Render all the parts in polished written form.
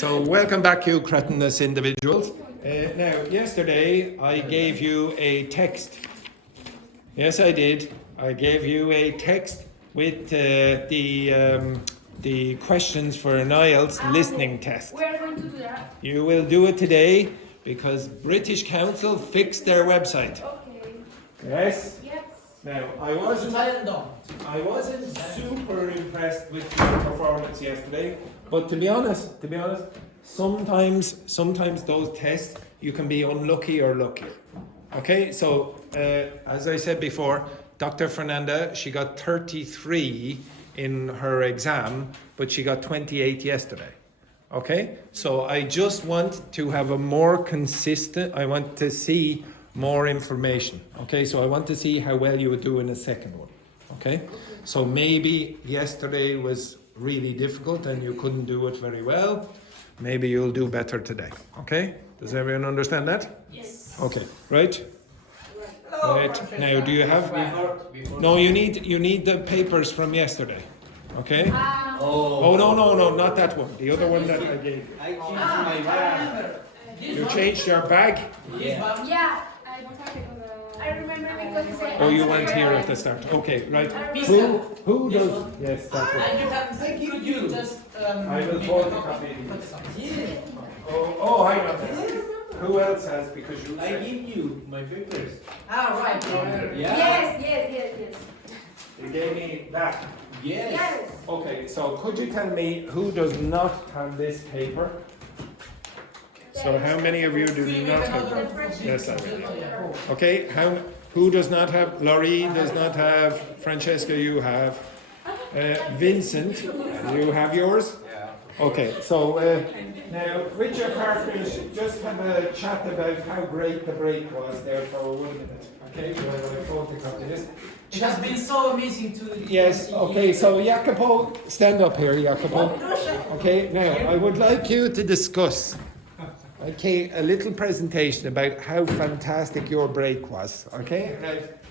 So welcome back, you cretinous individuals. Now, yesterday I gave you a text. Yes, I did. I gave you a text with the questions for an IELTS listening test. We are going to do that. You will do it today because British Council fixed their website. Okay. Yes? Yes. Now, I wasn't super impressed with your performance yesterday, but to be honest, sometimes those tests you can be unlucky or lucky. Okay, so as I said before, Dr. Fernanda, she got 33 in her exam, but she got 28 yesterday. Okay, so I just want to have a more consistent, I want to see more information. Okay, so I want to see how well you would do in the second one. Okay, so maybe yesterday was really difficult and you couldn't do it very well. Maybe you'll do better today. Okay, does everyone understand that? Yes. Okay, right? Right. Now, do you have? No, you need the papers from yesterday. Okay. Oh no, not that one. The other one that I gave you. I changed my bag. You changed your bag. Yeah. I remember because it said. Oh, you weren't here at the start. Okay, right. Who does? Yes, that one. I give you just. I will photocopy these. Oh, hang on there. Who else has? Because you. I give you my papers. Right. Yes. You gave me that. Yes. Yes. Okay, so could you tell me who does not have this paper? So how many of you do not have? Yes, I will. Okay, who does not have? Laurie does not have. Francesca, you have. Vincent, you have yours? Yeah. Okay, so now with your partners, just have a chat about how great the break was there for 1 minute. Okay, so I photocopy this. It has been so amazing to. Yes, okay, so Jacopo, stand up here, Jacopo. Okay, now I would like you to discuss, okay, a little presentation about how fantastic your break was, okay?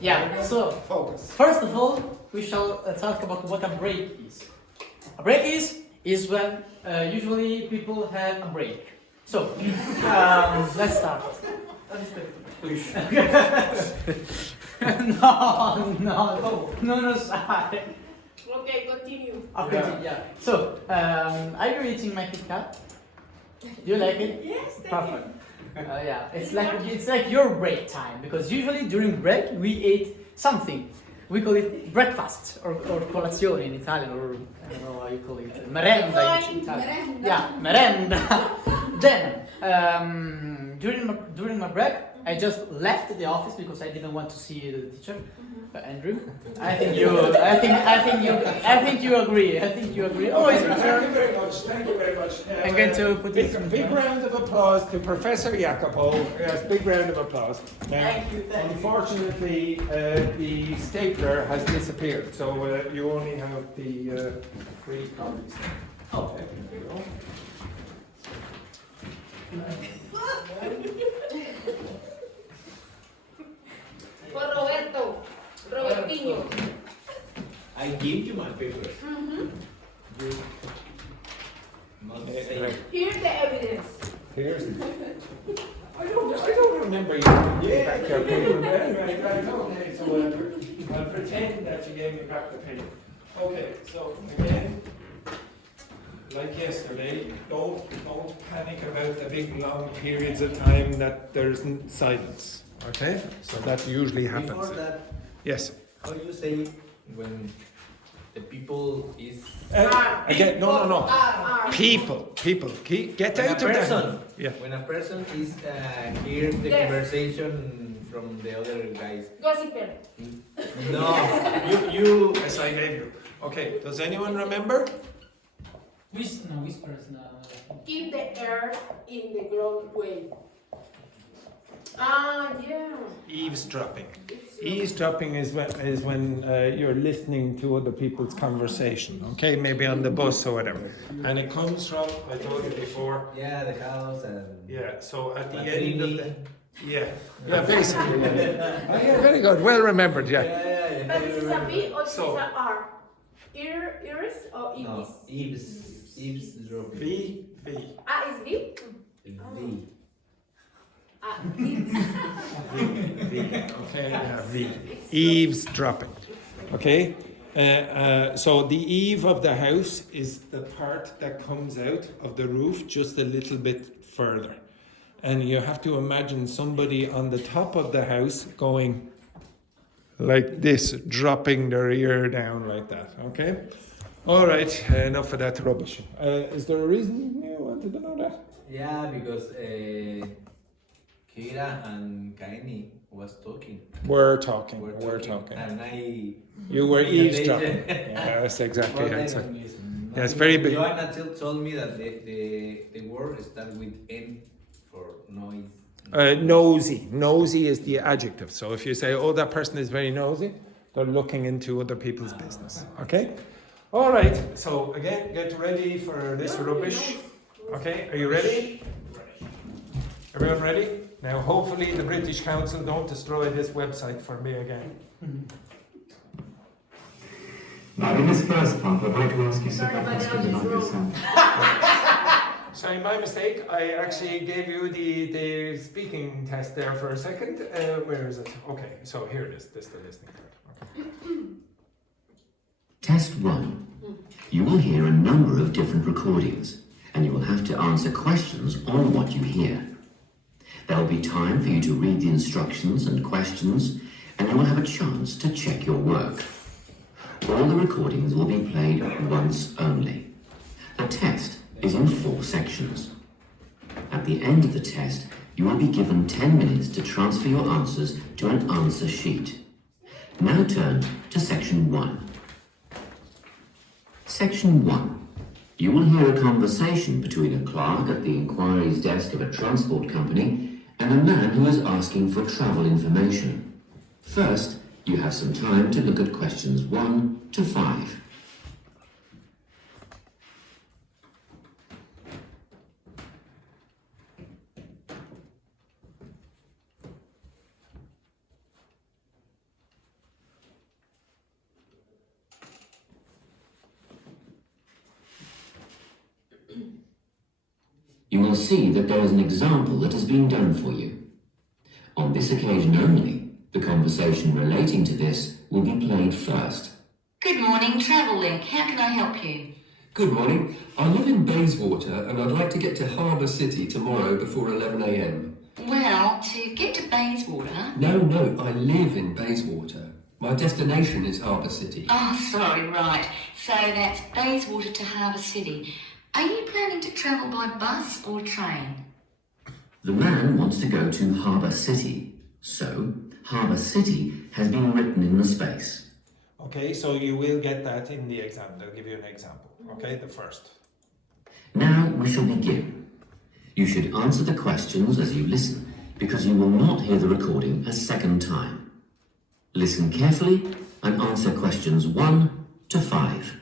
Yeah, so Focus. first of all, we shall talk about what a break is. A break is when usually people have a break. So, let's start. Please. No, sorry. Okay, continue. Okay, yeah. So, are you eating my Kit Kat? Do you like it? Yes. Perfect. Yeah, it's like your break time because usually during break we eat something. We call it breakfast or colazione in Italian, or I don't know how you call it, merenda in Italian. Yeah, merenda. Then during my break, I just left the office because I didn't want to see the teacher, Andrew. I think you agree. Oh, it's my turn. Thank you very much. I'm going to put this. Big round of applause to Professor Jacopo. Yes, big round of applause. Thank you. Unfortunately, the stapler has disappeared, so you only have the free copies. Oh. There you go. For Robertinho. I give you my papers. You not say. Here's the evidence. Here's I don't remember you giving me back your paper. Right, okay, so I'll pretend that you gave me back the paper. Okay, so again, like yesterday, don't panic about the big long periods of time that there's silence. Okay? So that usually happens. Before that, Yes. how you say when the people is Again, no. People. Get when a out of that. person. Yeah. When a person is hears the Yes. conversation from the other guys. Gossiper. No, you. Yes, I gave you. Okay, does anyone remember? Whispers. No. Keep the air in the ground way. Yeah. Eavesdropping. Eavesdropping is when you're listening to other people's conversation. Okay, maybe on the bus or whatever. And it comes from, I told you before. Yeah, the house and. Yeah. So at the La end of Trini. the. Yeah, basically. Yeah. Oh, yeah, very good. Well remembered. Yeah. But this is a B or this So- is a R? Ears or No, ibis? eavesdropping. V V. Ah, is V? V. Ah, it's. Okay, yeah, V. Eavesdropping. Okay? So the eave of the house is the part that comes out of the roof just a little bit further. And you have to imagine somebody on the top of the house going like this, dropping their ear down like that. Okay? All right, enough of that rubbish. Is there a reason you wanted to know that? Yeah, because Kira and Kaini was talking. We're talking. And I. You were Yeah, eavesdropping. they- Yeah, that's exactly Well, how then it's. listen, Yeah, it's very big. Joanna told me that the word starts with N for noise. Nosy. Nosy is the adjective. So if you say, oh, that person is very nosy, they're looking into other people's business. Okay? All right. So again, get ready for this rubbish. Okay, are you ready? Everyone ready? Now, hopefully the British Council don't destroy this website for me again. Now, in this first part, I'd like to ask you Sorry, several but questions that was about wrong. yourself. Sorry, my mistake. I actually gave you the speaking test there for a second. Where is it? Okay, so here it is. This is the listening part. Okay. Test 1. You will hear a number of different recordings, and you will have to answer questions on what you hear. There will be time for you to read the instructions and questions, and you will have a chance to check your work. All the recordings will be played once only. The test is in 4 sections. At the end of the test, you will be given 10 minutes to transfer your answers to an answer sheet. Now turn to Section 1. Section 1. You will hear a conversation between a clerk at the inquiries desk of a transport company and a man who is asking for travel information. First, you have some time to look at questions 1 to 5. You will see that there is an example that has been done for you. On this occasion only, the conversation relating to this will be played first. Good morning, Travel Link. How can I help you? Good morning. I live in Bayswater and I'd like to get to Harbour City tomorrow before 11 a.m. Well, to get to Bayswater... No, I live in Bayswater. My destination is Harbour City. Oh, sorry, right. So that's Bayswater to Harbour City. Are you planning to travel by bus or train? The man wants to go to Harbour City, so Harbour City has been written in the space. Okay, so you will get that in the exam. They'll give you an example. Okay, the first. Now we shall begin. You should answer the questions as you listen, because you will not hear the recording a second time. Listen carefully and answer questions 1 to 5.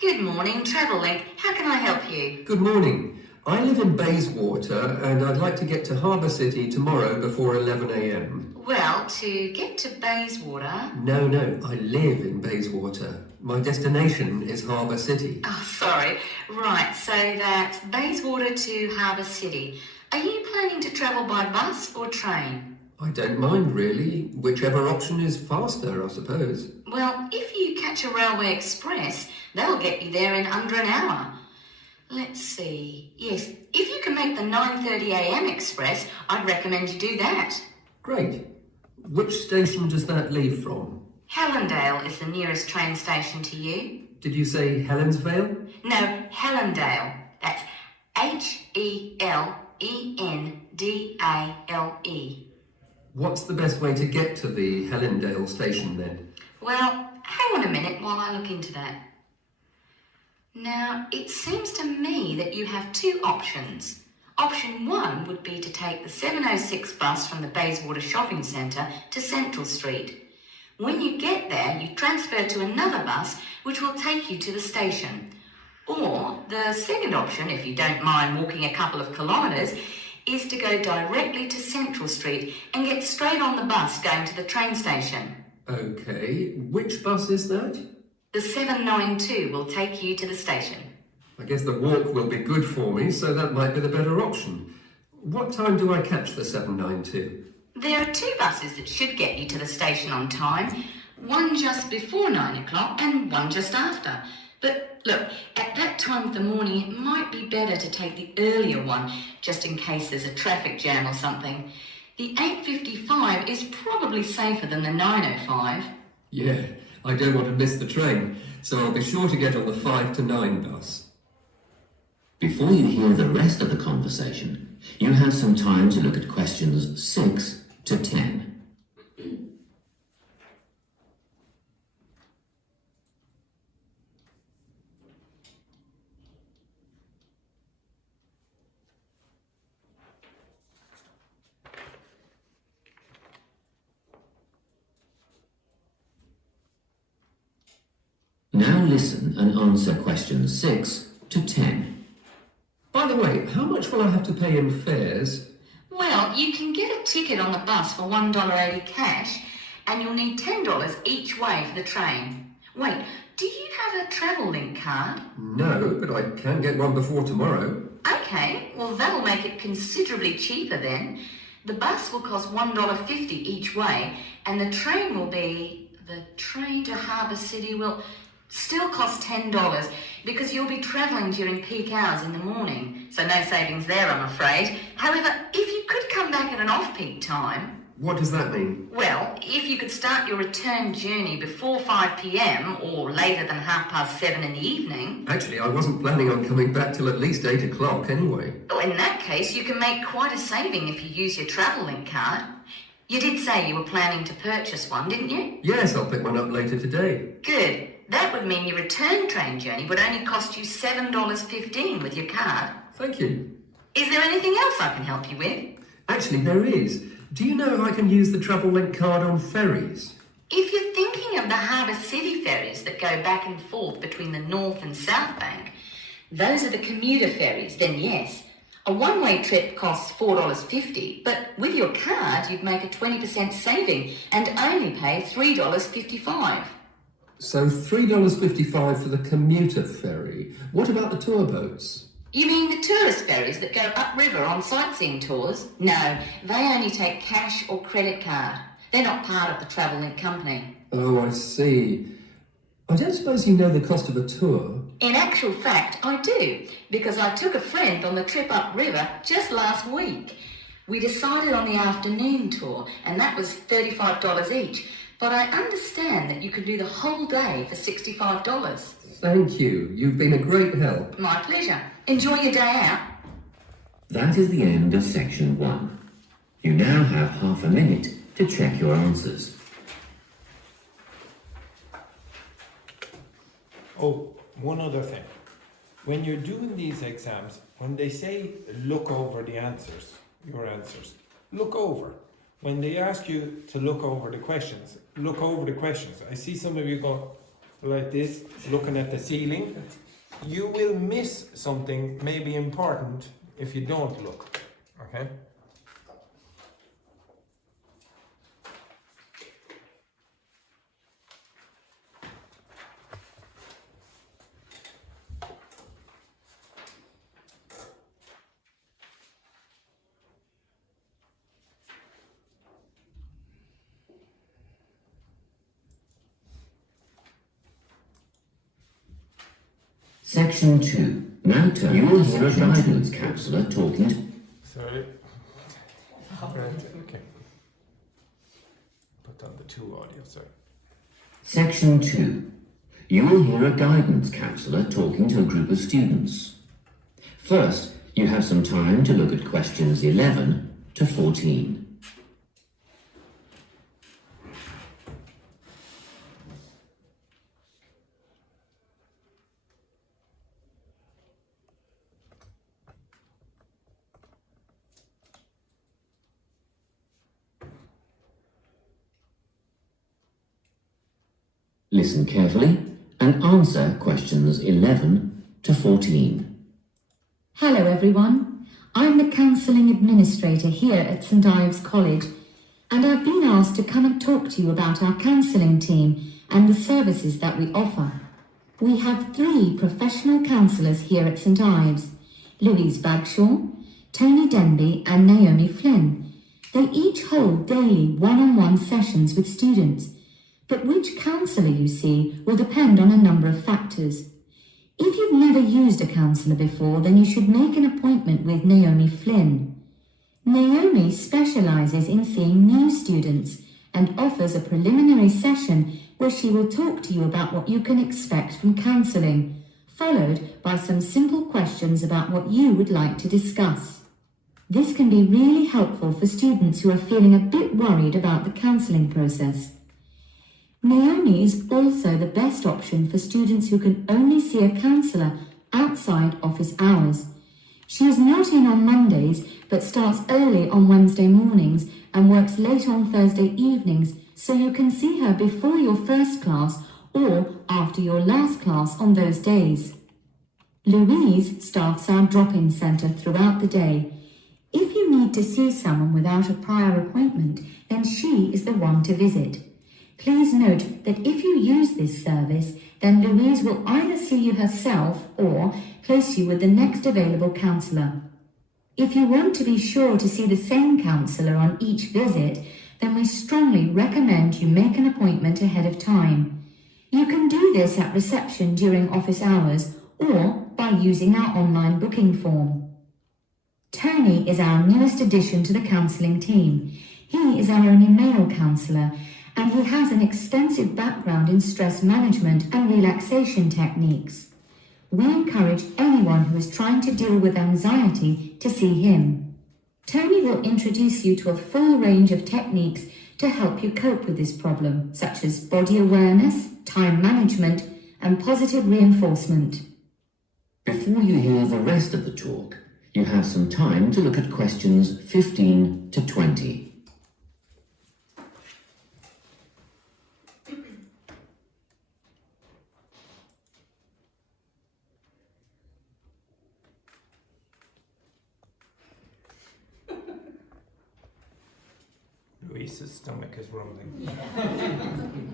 Good morning, Travel Link. How can I help you? Good morning. I live in Bayswater and I'd like to get to Harbour City tomorrow before 11 a.m. Well, to get to Bayswater... No, I live in Bayswater. My destination is Harbour City. Oh, sorry. Right, so that's Bayswater to Harbour City. Are you planning to travel by bus or train? I don't mind really. Whichever option is faster, I suppose. Well, if you catch a railway express, they'll get you there in under an hour. Let's see. Yes, if you can make the 9:30 a.m. express, I'd recommend you do that. Great. Which station does that leave from? Helendale is the nearest train station to you. Did you say Helensvale? No, Helendale. That's Helendale. What's the best way to get to the Helendale station then? Well, hang on a minute while I look into that. Now, it seems to me that you have 2 options. Option 1 would be to take the 7:06 bus from the Bayswater Shopping Centre to Central Street. When you get there, you transfer to another bus which will take you to the station. Or the second option, if you don't mind walking a couple of kilometres, is to go directly to Central Street and get straight on the bus going to the train station. Okay, which bus is that? The 792 will take you to the station. I guess the walk will be good for me, so that might be the better option. What time do I catch the 792? There are 2 buses that should get you to the station on time. One just before 9 o'clock and one just after. But look, at that time of the morning, it might be better to take the earlier one, just in case there's a traffic jam or something. The 8:55 is probably safer than the 9:05. Yeah, I don't want to miss the train, so I'll be sure to get on the 5 to 9 bus. Before you hear the rest of the conversation, you have some time to look at questions 6 to 10. Now listen and answer questions 6 to 10. By the way, how much will I have to pay in fares? Well, you can get a ticket on the bus for $1.80 cash, and you'll need $10 each way for the train. Wait, do you have a travel link card? No, but I can get one before tomorrow. Okay, well that'll make it considerably cheaper then. The bus will cost $1.50 each way, and the train to Harbour City will still cost $10 because you'll be travelling during peak hours in the morning, so no savings there, I'm afraid. However, if you could come back at an off-peak time... What does that mean? Well, if you could start your return journey before 5 p.m. or later than 7:30 in the evening... Actually, I wasn't planning on coming back till at least 8 o'clock anyway. Oh, in that case, you can make quite a saving if you use your travel link card. You did say you were planning to purchase one, didn't you? Yes, I'll pick one up later today. Good. That would mean your return train journey would only cost you $7.15 with your card. Thank you. Is there anything else I can help you with? Actually, there is. Do you know if I can use the travel link card on ferries? If you're thinking of the Harbour City ferries that go back and forth between the North and South Bank, those are the commuter ferries, then yes. A one-way trip costs $4.50, but with your card you'd make a 20% saving and only pay $3.55. So $3.55 for the commuter ferry. What about the tour boats? You mean the tourist ferries that go upriver on sightseeing tours? No, they only take cash or credit card. They're not part of the travel link company. Oh, I see. I don't suppose you know the cost of a tour? In actual fact, I do, because I took a friend on the trip upriver just last week. We decided on the afternoon tour, and that was $35 each. But I understand that you could do the whole day for $65. Thank you. You've been a great help. My pleasure. Enjoy your day out. That is the end of section 1. You now have half a minute to check your answers. Oh, one other thing. When you're doing these exams, when they say look over the answers, your answers, look over. When they ask you to look over the questions, look over the questions. I see some of you go like this, looking at the ceiling. You will miss something maybe important if you don't look, okay? Section 2. Now turn you will hear a guidance counsellor talking to... Sorry. Right, okay. Put on the 2 audio, sorry. Section 2. You will hear a guidance counsellor talking to a group of students. First, you have some time to look at questions 11 to 14. Listen carefully and answer questions 11 to 14. Hello everyone, I'm the Counselling Administrator here at St Ives College, and I've been asked to come and talk to you about our counselling team and the services that we offer. We have 3 professional counsellors here at St Ives, Louise Bagshaw, Tony Denby and Naomi Flynn. They each hold daily one-on-one sessions with students, but which counsellor you see will depend on a number of factors. If you've never used a counsellor before, then you should make an appointment with Naomi Flynn. Naomi specialises in seeing new students and offers a preliminary session where she will talk to you about what you can expect from counselling, followed by some simple questions about what you would like to discuss. This can be really helpful for students who are feeling a bit worried about the counselling process. Naomi is also the best option for students who can only see a counsellor outside office hours. She is not in on Mondays, but starts early on Wednesday mornings and works late on Thursday evenings, so you can see her before your first class or after your last class on those days. Louise staffs our drop-in centre throughout the day. If you need to see someone without a prior appointment, then she is the one to visit. Please note that if you use this service, then Louise will either see you herself or place you with the next available counsellor. If you want to be sure to see the same counsellor on each visit, then we strongly recommend you make an appointment ahead of time. You can do this at reception during office hours or by using our online booking form. Tony is our newest addition to the counselling team. He is our only male counsellor, and he has an extensive background in stress management and relaxation techniques. We encourage anyone who is trying to deal with anxiety to see him. Tony will introduce you to a full range of techniques to help you cope with this problem, such as body awareness, time management, and positive reinforcement. Before you hear the rest of the talk, you have some time to look at questions 15 to 20. Louise's stomach is rumbling.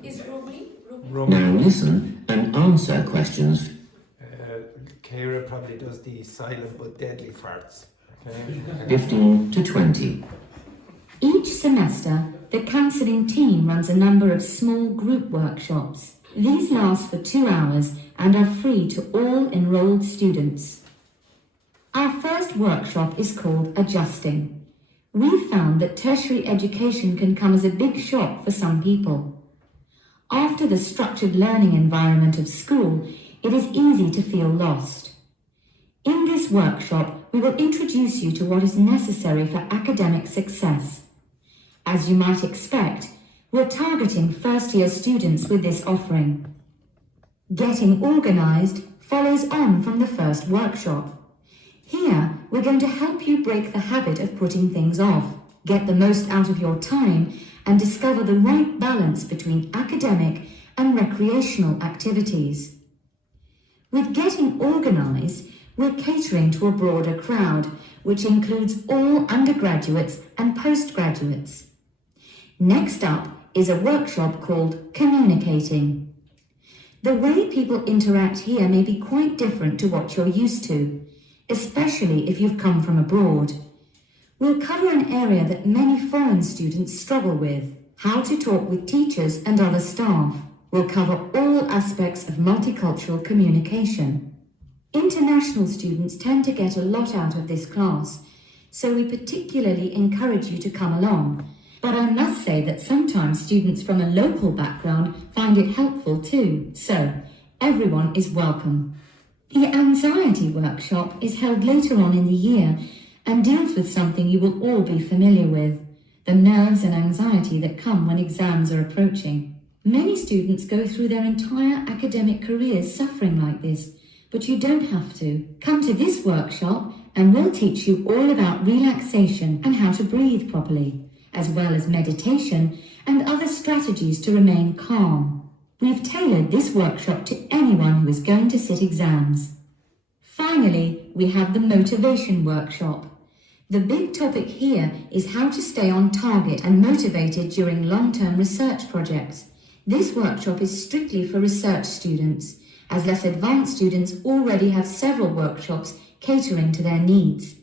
Is rumbling? Now listen and answer questions. Kira probably does the silent but deadly farts. Okay? 15 to 20. Each semester, the counselling team runs a number of small group workshops. These last for 2 hours and are free to all enrolled students. Our first workshop is called Adjusting. We found that tertiary education can come as a big shock for some people. After the structured learning environment of school, it is easy to feel lost. In this workshop, we will introduce you to what is necessary for academic success. As you might expect, we're targeting first-year students with this offering. Getting organised follows on from the first workshop. Here, we're going to help you break the habit of putting things off, get the most out of your time, and discover the right balance between academic and recreational activities. With Getting Organised, we're catering to a broader crowd, which includes all undergraduates and postgraduates. Next up is a workshop called Communicating. The way people interact here may be quite different to what you're used to, especially if you've come from abroad. We'll cover an area that many foreign students struggle with, how to talk with teachers and other staff. We'll cover all aspects of multicultural communication. International students tend to get a lot out of this class, so we particularly encourage you to come along. But I must say that sometimes students from a local background find it helpful too, so everyone is welcome. The anxiety workshop is held later on in the year and deals with something you will all be familiar with, the nerves and anxiety that come when exams are approaching. Many students go through their entire academic careers suffering like this, but you don't have to. Come to this workshop and we'll teach you all about relaxation and how to breathe properly, as well as meditation and other strategies to remain calm. We've tailored this workshop to anyone who is going to sit exams. Finally, we have the motivation workshop. The big topic here is how to stay on target and motivated during long-term research projects. This workshop is strictly for research students, as less advanced students already have several workshops catering to their needs.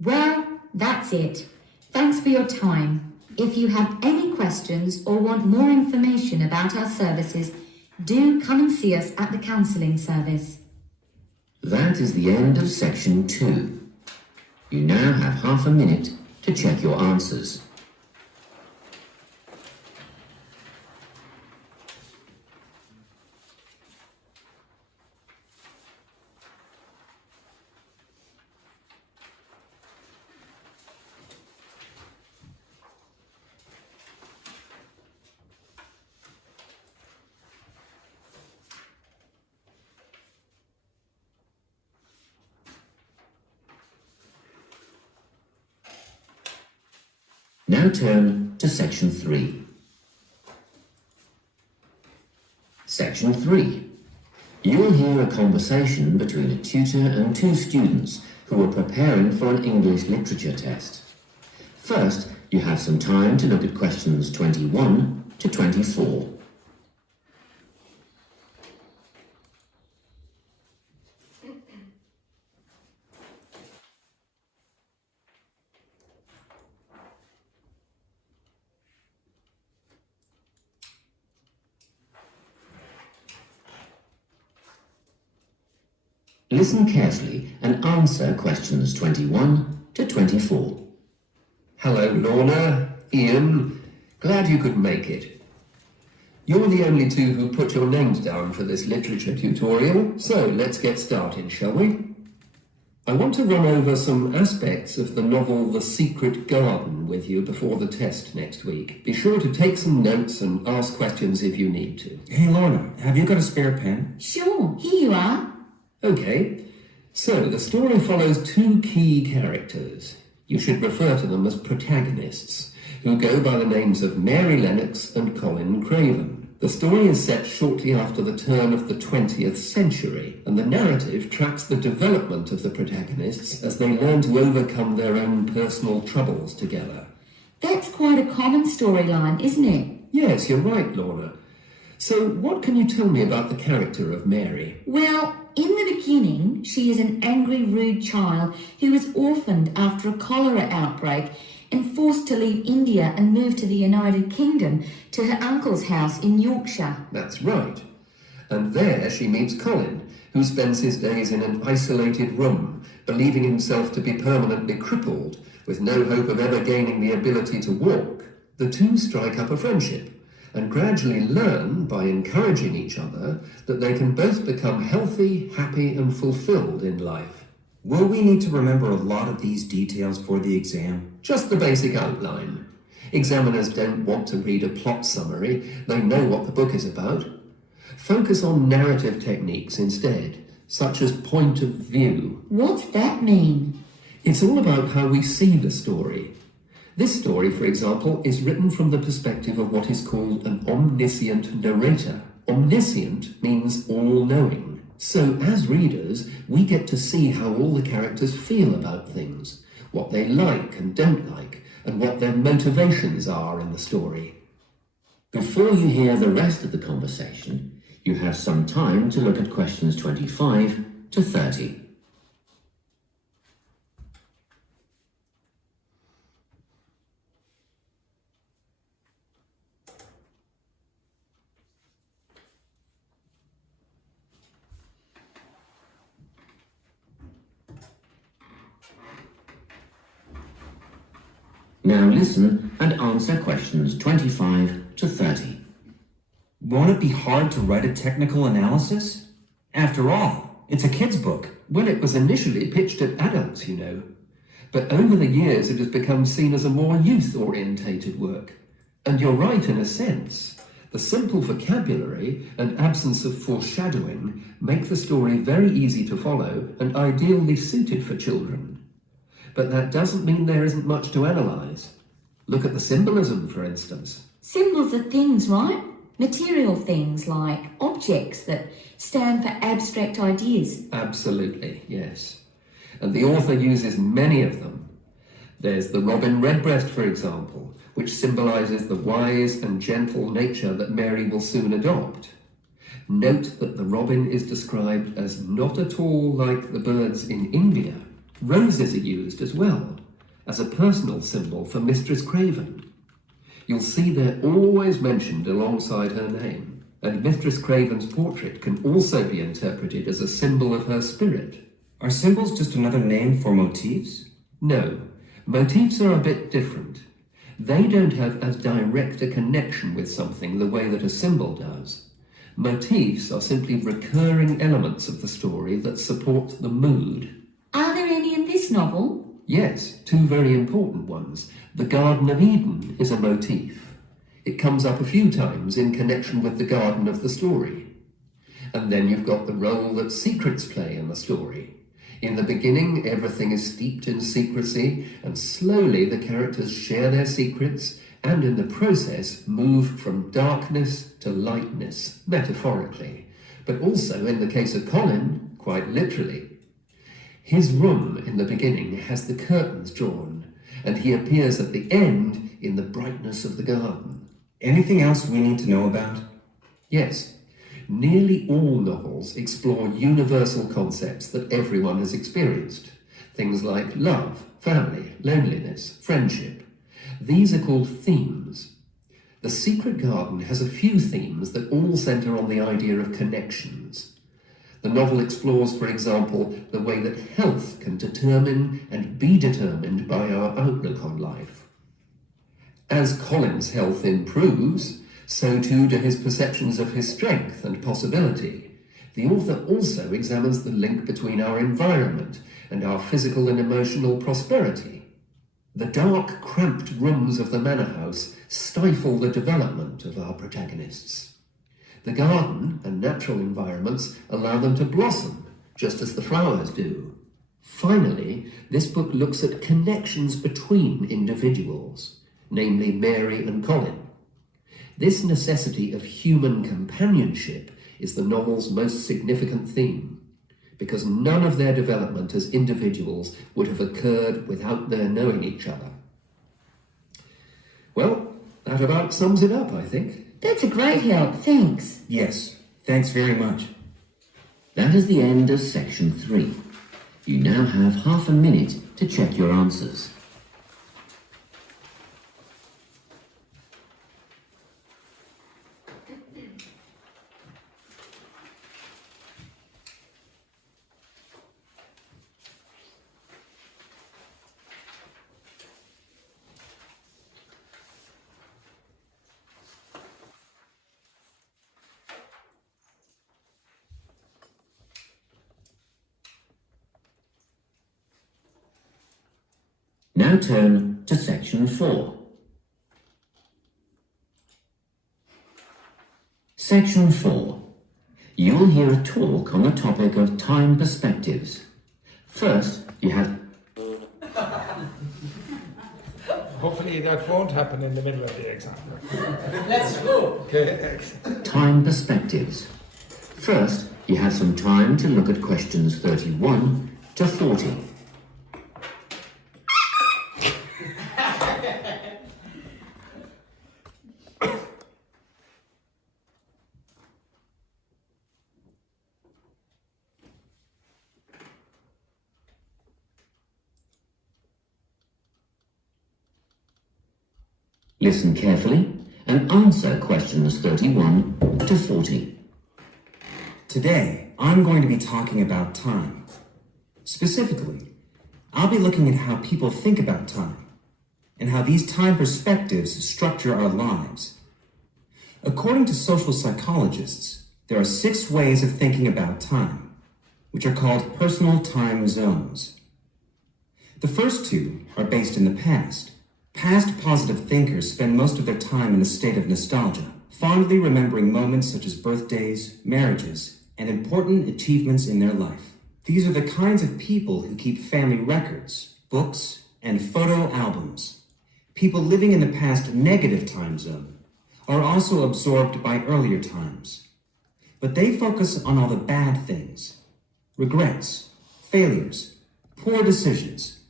Well, that's it. Thanks for your time. If you have any questions or want more information about our services, do come and see us at the counselling service. That is the end of section 2. You now have half a minute to check your answers. Now turn to section 3. Section 3. You will hear a conversation between a tutor and 2 students who are preparing for an English literature test. First, you have some time to look at questions 21 to 24. Listen carefully and answer questions 21 to 24. Hello, Lorna, Ian. Glad you could make it. You're the only 2 who put your names down for this literature tutorial, so let's get started, shall we? I want to run over some aspects of the novel The Secret Garden with you before the test next week. Be sure to take some notes and ask questions if you need to. Hey, Lorna, have you got a spare pen? Sure, here you are. Okay, so the story follows 2 key characters. You should refer to them as protagonists, who go by the names of Mary Lennox and Colin Craven. The story is set shortly after the turn of the 20th century, and the narrative tracks the development of the protagonists as they learn to overcome their own personal troubles together. That's quite a common storyline, isn't it? Yes, you're right, Lorna. So what can you tell me about the character of Mary? Well, in the beginning, she is an angry, rude child who was orphaned after a cholera outbreak and forced to leave India and move to the United Kingdom to her uncle's house in Yorkshire. That's right. And there she meets Colin, who spends his days in an isolated room, believing himself to be permanently crippled, with no hope of ever gaining the ability to walk. The 2 strike up a friendship, and gradually learn, by encouraging each other, that they can both become healthy, happy and fulfilled in life. Will we need to remember a lot of these details for the exam? Just the basic outline. Examiners don't want to read a plot summary, they know what the book is about. Focus on narrative techniques instead, such as point of view. What's that mean? It's all about how we see the story. This story, for example, is written from the perspective of what is called an omniscient narrator. Omniscient means all-knowing. So, as readers, we get to see how all the characters feel about things, what they like and don't like, and what their motivations are in the story. Before you hear the rest of the conversation, you have some time to look at questions 25 to 30. Now listen and answer questions 25 to 30. Won't it be hard to write a technical analysis? After all, it's a kid's book. Well, it was initially pitched at adults, you know. But over the years it has become seen as a more youth-orientated work. And you're right in a sense. The simple vocabulary and absence of foreshadowing make the story very easy to follow and ideally suited for children. But that doesn't mean there isn't much to analyse. Look at the symbolism, for instance. Symbols are things, right? Material things like objects that stand for abstract ideas. Absolutely, yes. And the author uses many of them. There's the robin redbreast, for example, which symbolises the wise and gentle nature that Mary will soon adopt. Note that the robin is described as not at all like the birds in India. Roses are used as well, as a personal symbol for Mistress Craven. You'll see they're always mentioned alongside her name, and Mistress Craven's portrait can also be interpreted as a symbol of her spirit. Are symbols just another name for motifs? No, motifs are a bit different. They don't have as direct a connection with something the way that a symbol does. Motifs are simply recurring elements of the story that support the mood. Are there any in this novel? Yes, two very important ones. The Garden of Eden is a motif. It comes up a few times in connection with the garden of the story. And then you've got the role that secrets play in the story. In the beginning, everything is steeped in secrecy, and slowly the characters share their secrets, and in the process move from darkness to lightness, metaphorically, but also in the case of Colin, quite literally. His room in the beginning has the curtains drawn, and he appears at the end in the brightness of the garden. Anything else we need to know about? Yes, nearly all novels explore universal concepts that everyone has experienced. Things like love, family, loneliness, friendship. These are called themes. The Secret Garden has a few themes that all centre on the idea of connections. The novel explores, for example, the way that health can determine and be determined by our outlook on life. As Colin's health improves, so too do his perceptions of his strength and possibility. The author also examines the link between our environment and our physical and emotional prosperity. The dark, cramped rooms of the manor house stifle the development of our protagonists. The garden and natural environments allow them to blossom, just as the flowers do. Finally, this book looks at connections between individuals, namely Mary and Colin. This necessity of human companionship is the novel's most significant theme, because none of their development as individuals would have occurred without their knowing each other. Well, that about sums it up, I think. That's a great help, thanks. Yes, thanks very much. That is the end of section 3. You now have half a minute to check your answers. Now turn to section 4. Section 4. You will hear a talk on the topic of time perspectives. First, you have... Hopefully that won't happen in the middle of the exam. Let's go. Okay. time perspectives. First, you have some time to look at questions 31 to 40. Listen carefully and answer questions 31 to 40. Today, I'm going to be talking about time. Specifically, I'll be looking at how people think about time and how these time perspectives structure our lives. According to social psychologists, there are 6 ways of thinking about time, which are called personal time zones. The first 2 are based in the past. Past positive thinkers spend most of their time in a state of nostalgia, fondly remembering moments such as birthdays, marriages, and important achievements in their life. These are the kinds of people who keep family records, books, and photo albums. People living in the past negative time zone are also absorbed by earlier times. But they focus on all the bad things, regrets, failures, poor decisions.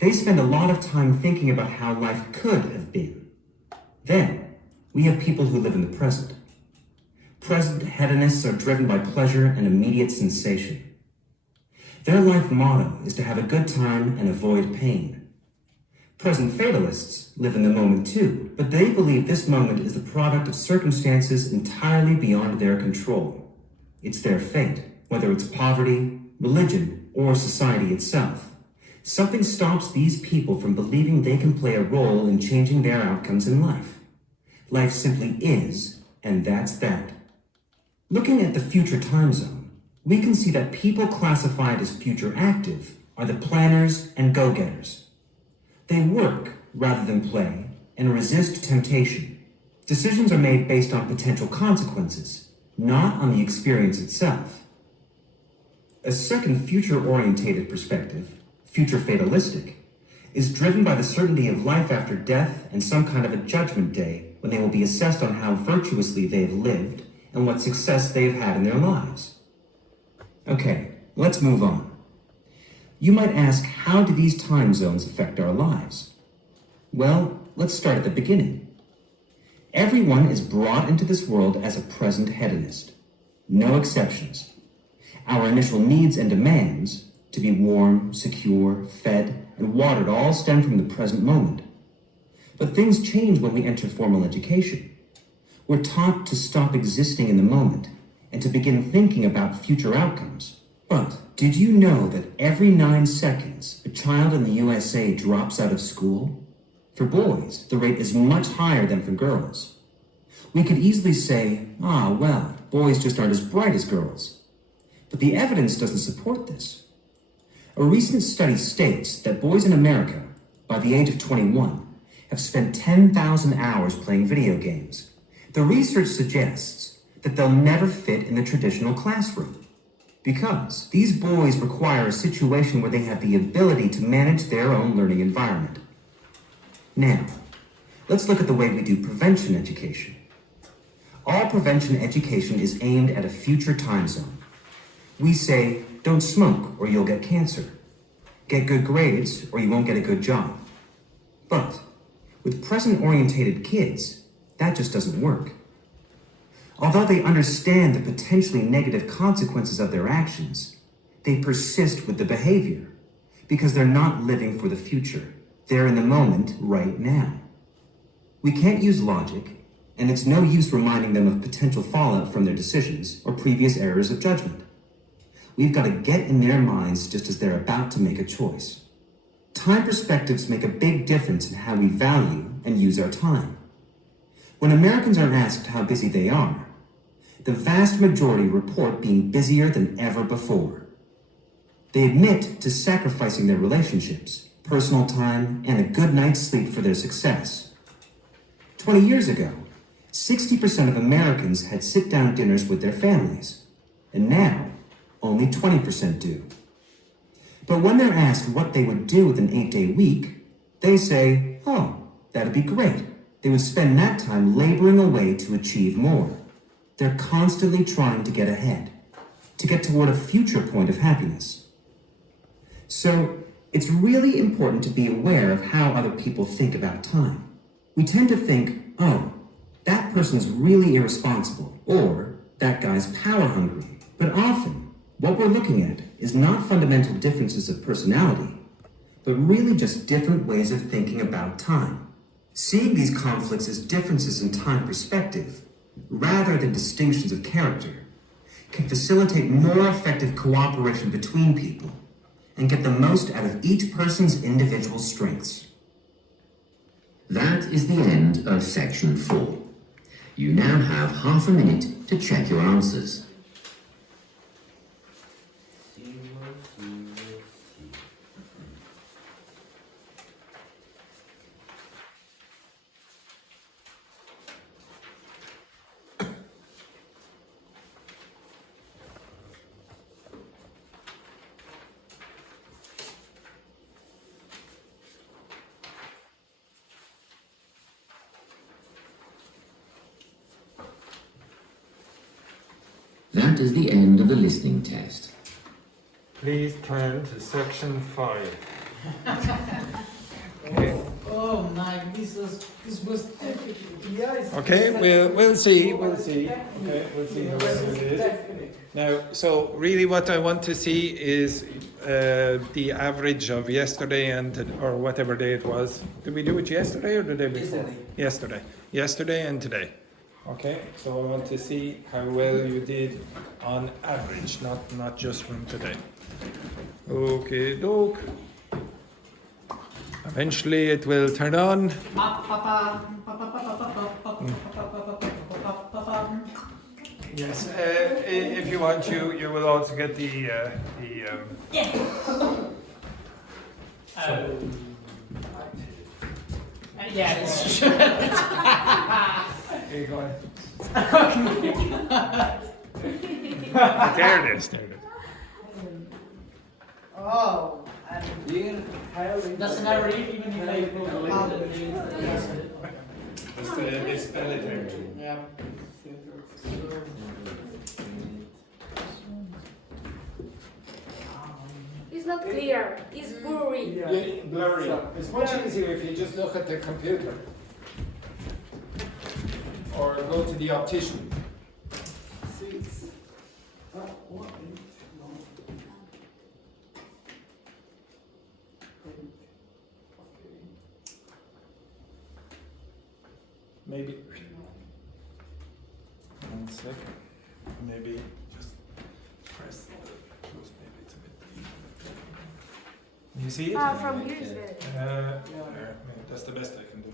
They spend a lot of time thinking about how life could have been. Then, we have people who live in the present. Present hedonists are driven by pleasure and immediate sensation. Their life motto is to have a good time and avoid pain. Present fatalists live in the moment too, but they believe this moment is the product of circumstances entirely beyond their control. It's their fate, whether it's poverty, religion, or society itself. Something stops these people from believing they can play a role in changing their outcomes in life. Life simply is, and that's that. Looking at the future time zone, we can see that people classified as future active are the planners and go-getters. They work rather than play and resist temptation. Decisions are made based on potential consequences, not on the experience itself. A second future-orientated perspective, future fatalistic, is driven by the certainty of life after death and some kind of a judgment day when they will be assessed on how virtuously they have lived and what success they have had in their lives. Okay, let's move on. You might ask, how do these time zones affect our lives? Well, let's start at the beginning. Everyone is brought into this world as a present hedonist. No exceptions. Our initial needs and demands, to be warm, secure, fed, and watered, all stem from the present moment. But things change when we enter formal education. We're taught to stop existing in the moment and to begin thinking about future outcomes. But did you know that every 9 seconds, a child in the USA drops out of school? For boys, the rate is much higher than for girls. We could easily say, well, boys just aren't as bright as girls. But the evidence doesn't support this. A recent study states that boys in America, by the age of 21, have spent 10,000 hours playing video games. The research suggests that they'll never fit in the traditional classroom because these boys require a situation where they have the ability to manage their own learning environment. Now, let's look at the way we do prevention education. All prevention education is aimed at a future time zone. We say, don't smoke or you'll get cancer. Get good grades or you won't get a good job. But with present-orientated kids, that just doesn't work. Although they understand the potentially negative consequences of their actions, they persist with the behavior because they're not living for the future. They're in the moment right now. We can't use logic, and it's no use reminding them of potential fallout from their decisions or previous errors of judgment. We've got to get in their minds just as they're about to make a choice. Time perspectives make a big difference in how we value and use our time. When Americans are asked how busy they are, the vast majority report being busier than ever before. They admit to sacrificing their relationships, personal time, and a good night's sleep for their success. 20 years ago, 60% of Americans had sit-down dinners with their families, and now only 20% do. But when they're asked what they would do with an 8-day week, they say, that'd be great. They would spend that time laboring away to achieve more. They're constantly trying to get ahead, to get toward a future point of happiness. So, it's really important to be aware of how other people think about time. We tend to think, that person's really irresponsible, or that guy's power hungry. But often, what we're looking at is not fundamental differences of personality, but really just different ways of thinking about time. Seeing these conflicts as differences in time perspective, rather than distinctions of character, can facilitate more effective cooperation between people and get the most out of each person's individual strengths. That is the end of section 4. You now have half a minute to check your answers. That is the end of the listening test. Please turn to section 5. Okay. Oh my, this this was yeah. Okay, we'll see. We'll see. Okay, we'll see how well you did. Now, so really, what I want to see is the average of yesterday or whatever day it was. Did we do it yesterday or the day before? Yesterday and today. Okay, so I want to see how well you did on average, not just from today. Okay, doke. Eventually it will turn on. Yes, if you want, you will also get the Yes. Here you go. There it is. Oh. Doesn't matter even if I Just misspell it actually. Yeah. It's not clear. It's blurry. Yeah, blurry. It's much easier if you just look at the computer or go to the optician. Maybe. One second. Maybe just press close. Maybe it's a bit. You see it? From here is better. There. That's the best I can do.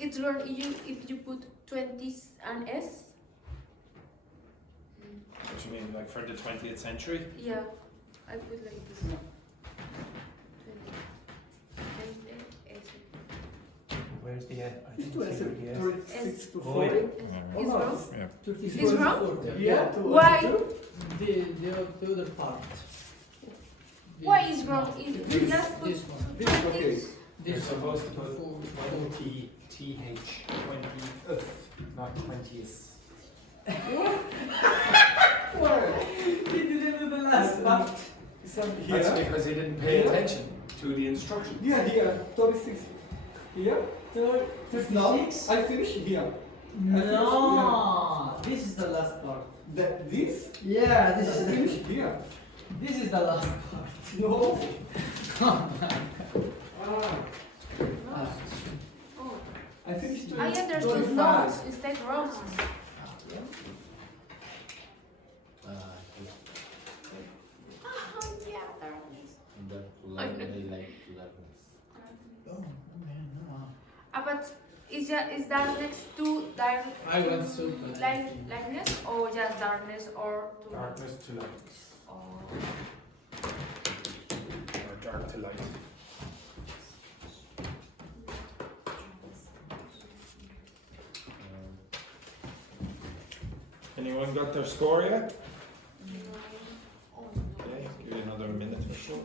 It's wrong if you put 20s and S. What you mean, like for the 20th century? Yeah, I put like this. 20. And S. Where's the S? I It's didn't see where the S. S. to Oh, yeah. Is wrong? Yeah. It's wrong? Yeah. Why? The other part. Why is wrong? If you just put This one. 20s. You're This supposed to put one. TH 20th, not 20th. Why? He didn't do the last part. That's because he didn't pay attention to the instructions. Yeah, here, 36. Here, 36? I finish here. No, this is the last part. This? Yeah, I this is finish the, here. this is the last part. No. I finished I understood 25. notes instead roses. is darkness to dark I want to lightness or just darkness or to Darkness to light. or Or dark to light. Anyone got their score yet? Okay, give you another minute or so.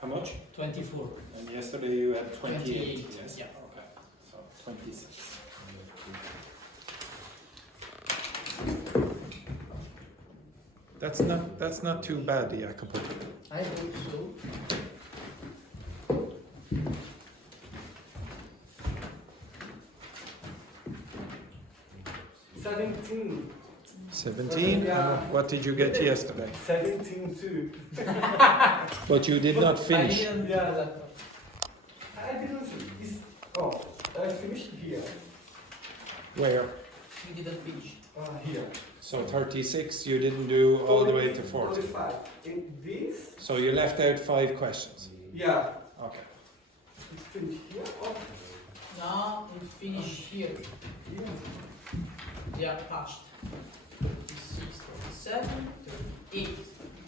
How much? 24. And yesterday you had 28. 28, Yes. yeah. Okay. So 26. That's not too bad, Jacopo. I hope so. $17. 17. Yeah. What did you get yesterday? 17 too. But you did not finish. Yeah. I didn't. Oh, I finished here. Where? We didn't finish. Here. So 36 you didn't do all the way to 40. 45. In this? So you left out 5 questions. Yeah. Okay. It's finished here. Oh, Now we finish here. yeah. They are patched. 36, 37, 38,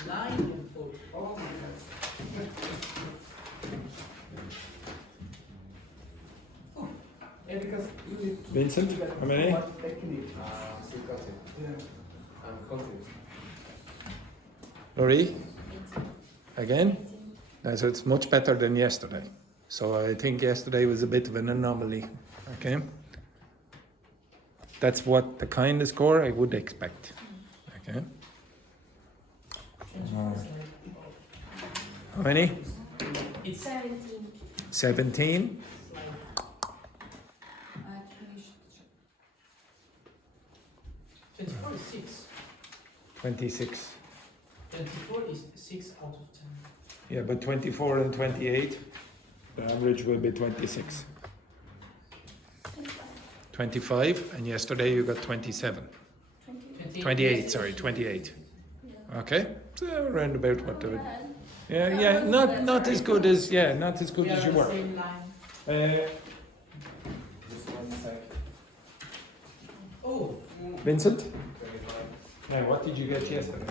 9, and 40. Oh my God. Yeah, because you need to Vincent, do that how many? much technique. Still got it. Yeah. I'm confused. Laurie? Again? So it's much better than yesterday. So I think yesterday was a bit of an anomaly. Okay? That's what the kind of score I would expect. Okay? How many? It's 17. 17? I finished. 24 is 6. 26. 24 is 6 out of 10. Yeah, but 24 and 28, the average will be 26. 25, and yesterday you got 27. 28, sorry, 28. Okay, so around about what the... Yeah, not as good as, not as good We are as you on the were. same line. Just 1 sec. Oh, Vincent? 25. Now, what did you get yesterday?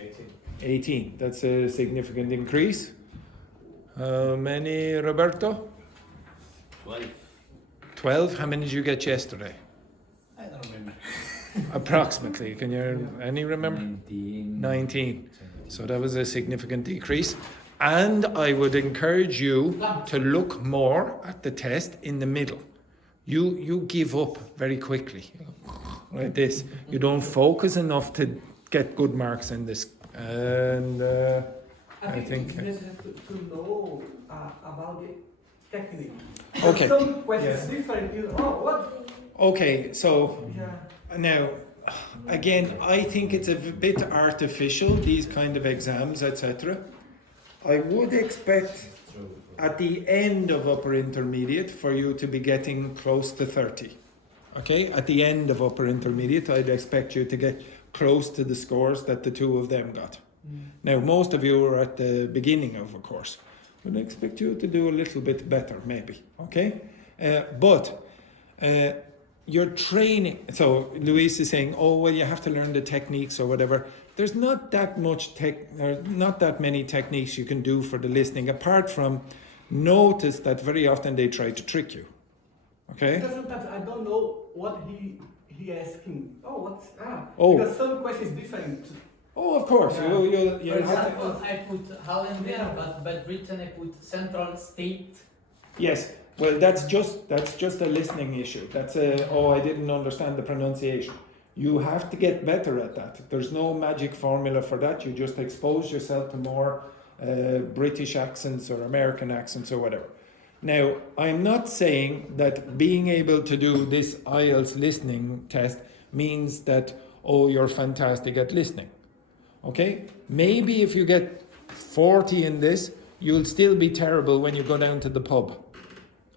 18. 18, that's a significant increase. How many, Roberto? 12. 12, how many did you get yesterday? I don't remember. Approximately, can you, any remember? 19. 19. So that was a significant decrease. And I would encourage you to look more at the test in the middle. You give up very quickly, like this. You don't focus enough to get good marks in this. And I think... it's necessary to know about the technique. Okay. Some questions Yes. different. You know, oh, what? Okay, so Yeah. now, again, I think it's a bit artificial, these kind of exams, etc. I would expect at the end of upper intermediate for you to be getting close to 30. Okay, at the end of upper intermediate, I'd expect you to get close to the scores that the two of them got. Now, most of you are at the beginning of a course. I'd expect you to do a little bit better, maybe. Okay, but your training. So Luis is saying, "Oh, well, you have to learn the techniques or whatever." There's not that much not that many techniques you can do for the listening, apart from notice that very often they try to trick you. Okay. Because sometimes I don't know what he asking. Oh, what's Oh. Because some questions different. Oh, of course. Yeah. You'll for have to, example, I put Holland there, but Britain I put Central State. yes. Well, that's just a listening issue. That's I didn't understand the pronunciation. You have to get better at that. There's no magic formula for that. You just expose yourself to more British accents or American accents or whatever. Now, I'm not saying that being able to do this IELTS listening test means that, oh, you're fantastic at listening. Okay? Maybe if you get 40 in this, you'll still be terrible when you go down to the pub.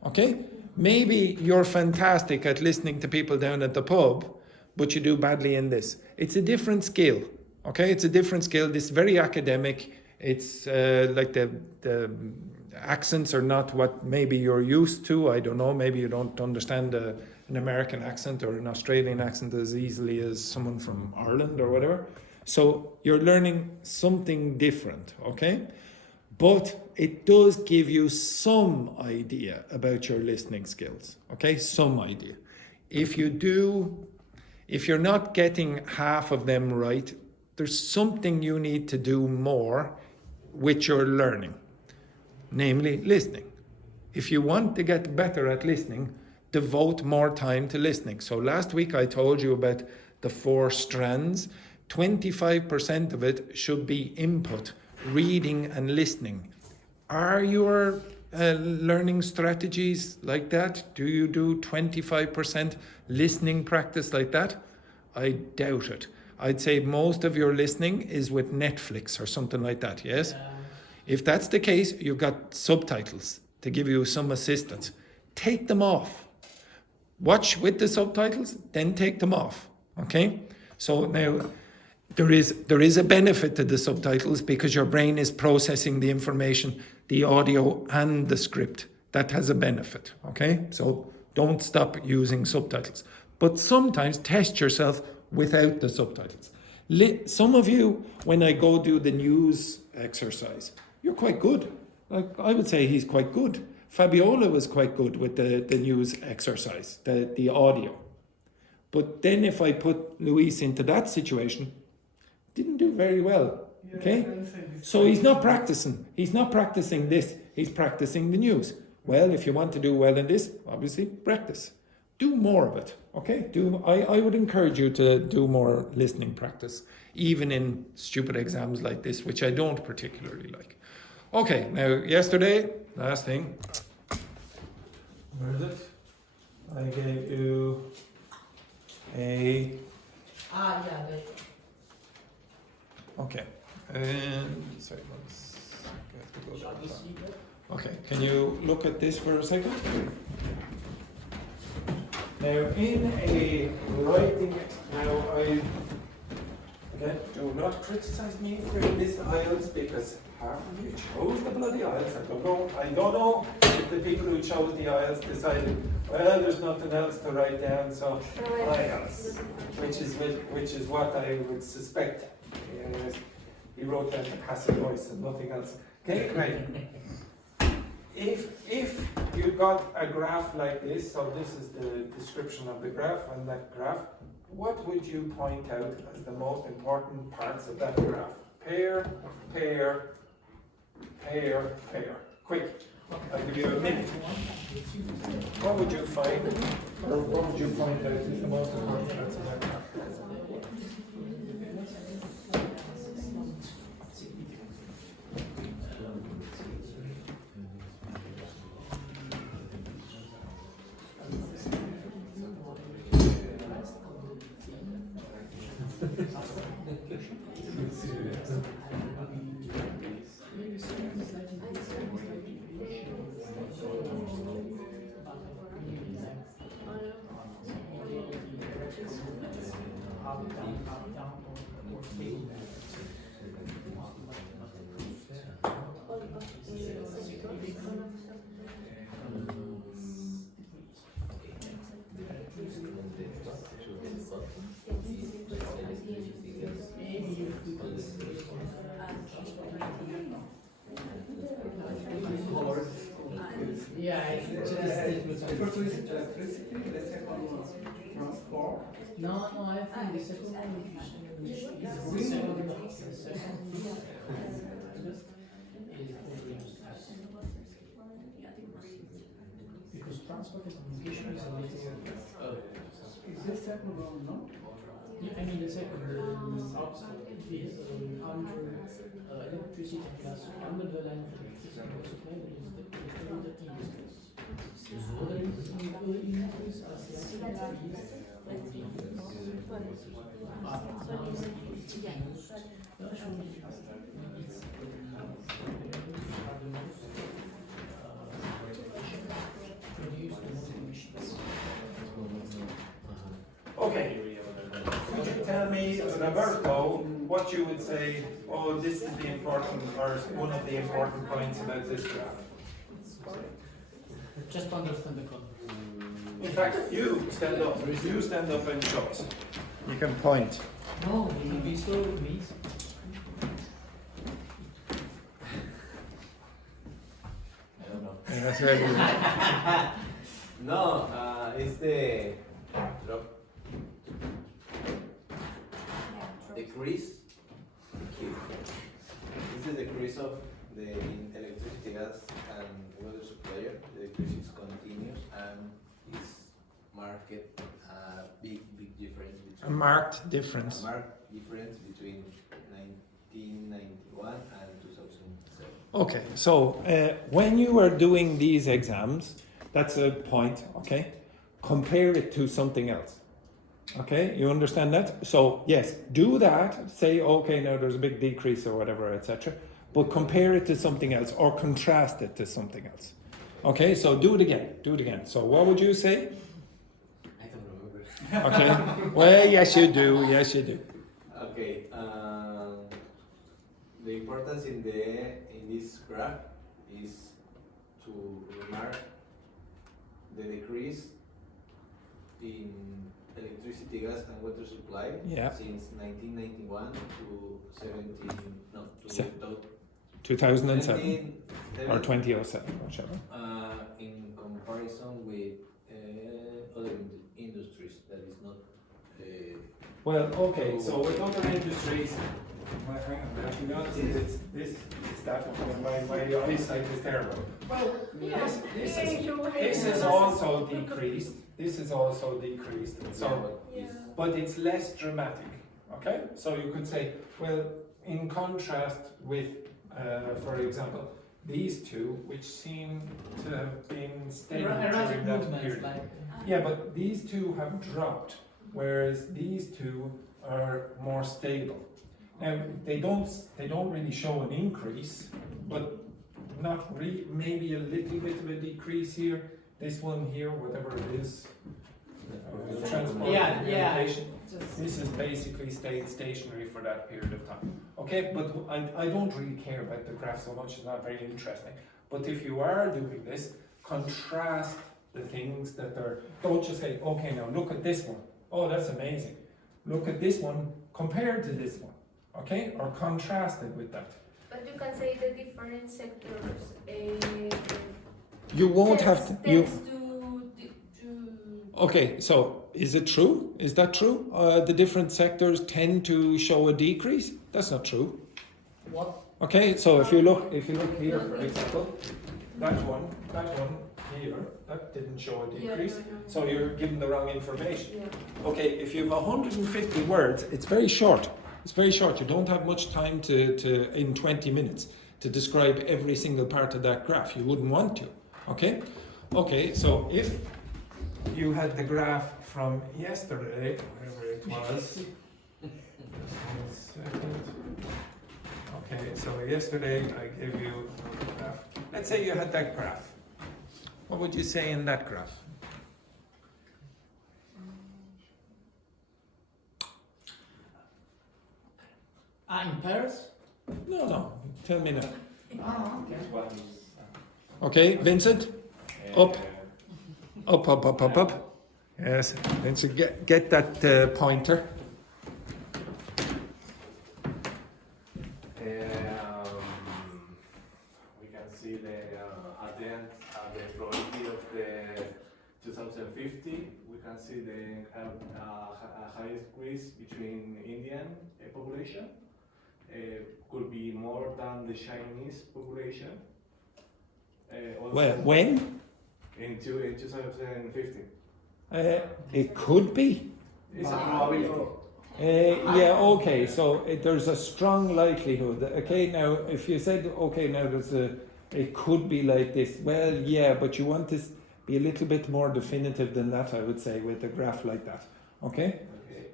Okay? Maybe you're fantastic at listening to people down at the pub, but you do badly in this. It's a different skill. Okay? It's a different skill. This is very academic. It's like the accents are not what maybe you're used to. I don't know. Maybe you don't understand an American accent or an Australian accent as easily as someone from Ireland or whatever. So you're learning something different, okay? But it does give you some idea about your listening skills, okay? Some idea. If you're not getting half of them right, there's something you need to do more with your learning, namely listening. If you want to get better at listening, devote more time to listening. So last week I told you about the 4 strands. 25% of it should be input, reading and listening. Are your learning strategies like that? Do you do 25% listening practice like that? I doubt it. I'd say most of your listening is with Netflix or something like that, yes? If that's the case, you've got subtitles to give you some assistance. Take them off. Watch with the subtitles, then take them off, okay? So now, there is a benefit to the subtitles because your brain is processing the information, the audio and the script. That has a benefit, okay? So don't stop using subtitles. But sometimes test yourself without the subtitles. Some of you, when I go do the news exercise, you're quite good. Like I would say he's quite good. Fabiola was quite good with the news exercise, the audio. But then if I put Luis into that situation, didn't do very well, okay? So he's not practicing. He's not practicing this. He's practicing the news. Well, if you want to do well in this, obviously practice. Do more of it, okay? I would encourage you to do more listening practice, even in stupid exams like this, which I don't particularly like. Okay, now yesterday, last thing. Where is it? I gave you a... Okay. Sorry, okay, can you look at this for a second? Now, in a writing, again, do not criticize me for this IELTS because half of you chose the bloody IELTS. I don't know if the people who chose the IELTS decided, well, there's nothing else to write down, so IELTS, which is what I would suspect. He wrote down the passive voice and nothing else. Okay, right. If you've got a graph like this, so this is the description of the graph, and that graph, what would you point out as the most important parts of that graph? Pair, pair, pair, pair. Quick. I'll give you a minute. What would you find, or what would you point out is the most important parts of that graph? Yeah, it's just The first one is electricity, the second one is transport. No, I think the second one is because transport and communication is a little. Is this second one, no? Yeah, I mean the second obstacle is under electricity plus under the line of electricity supply there is the industries. Other industries are slightly east of the Okay. Could you tell me, Roberto, what you would say, oh, this is the important, or one of the important points about this graph? Just to understand the concept. In fact, you stand up. You stand up and show us. You can point. No, it will be so amazing. I don't know. That's right. No, it's the decrease. This is the decrease of the electricity, gas, and water supplier. The decrease is continuous and is marked big difference A between marked difference. a marked difference between 1991 and 2007. Okay, so when you are doing these exams, that's a point, okay? Compare it to something else. Okay, you understand that? So yes, do that. Say, okay, now there's a big decrease or whatever, etc. But compare it to something else or contrast it to something else. Okay, so do it again. Do it again. So what would you say? I don't remember. Okay. Well, yes, you do. Yes, you do. Okay. The importance in this graph is to remark the decrease in electricity, gas, and water supply since 1991 to 2007 or 2007, whichever. In comparison with other industries, that is not. Well, okay. So with other industries, well, hang on. To be honest, this is that one. My eyesight is terrible. Well, this is also decreased. This is also decreased. So, but it's less dramatic. Okay. So you could say, well, in contrast with, for example, these two, which seem to have been stable during that period. Yeah, but these two have dropped, whereas these two are more stable. Now they don't really show an increase, but maybe a little bit of a decrease here. This one here, whatever it is, transport communication. This is basically stayed stationary for that period of time. Okay, but I don't really care about the graph so much, it's not very interesting. But if you are doing this, contrast the things that are, don't just say, okay, now look at this one. Oh, that's amazing. Look at this one compared to this one. Okay, or contrast it with that. But you can say the different sectors. You won't have to. You. To Okay, so is it true? Is that true? The different sectors tend to show a decrease? That's not true. What? Okay, so if you look here, for example, that one here, that didn't show a decrease. So you're given the wrong information. Yeah. Okay, if you have 150 words, it's very short. It's very short. You don't have much time to in 20 minutes to describe every single part of that graph. You wouldn't want to. Okay? Okay, so if you had the graph from yesterday, whatever it was. Okay, so yesterday I gave you a graph. Let's say you had that graph. What would you say in that graph? In Paris? No. Tell me now. Oh, okay. Okay, Vincent? Up. Up. Yes, Vincent, get that pointer. We can see at the end, the probability of the 2050, we can see the high increase between Indian population. Could be more than the Chinese population. Well, when? In 2050. It could be. It's a probability. Yeah, okay, so there's a strong likelihood. Okay, now if you said, okay, now it could be like this, well, yeah, but you want to be a little bit more definitive than that, I would say, with a graph like that. Okay? Okay.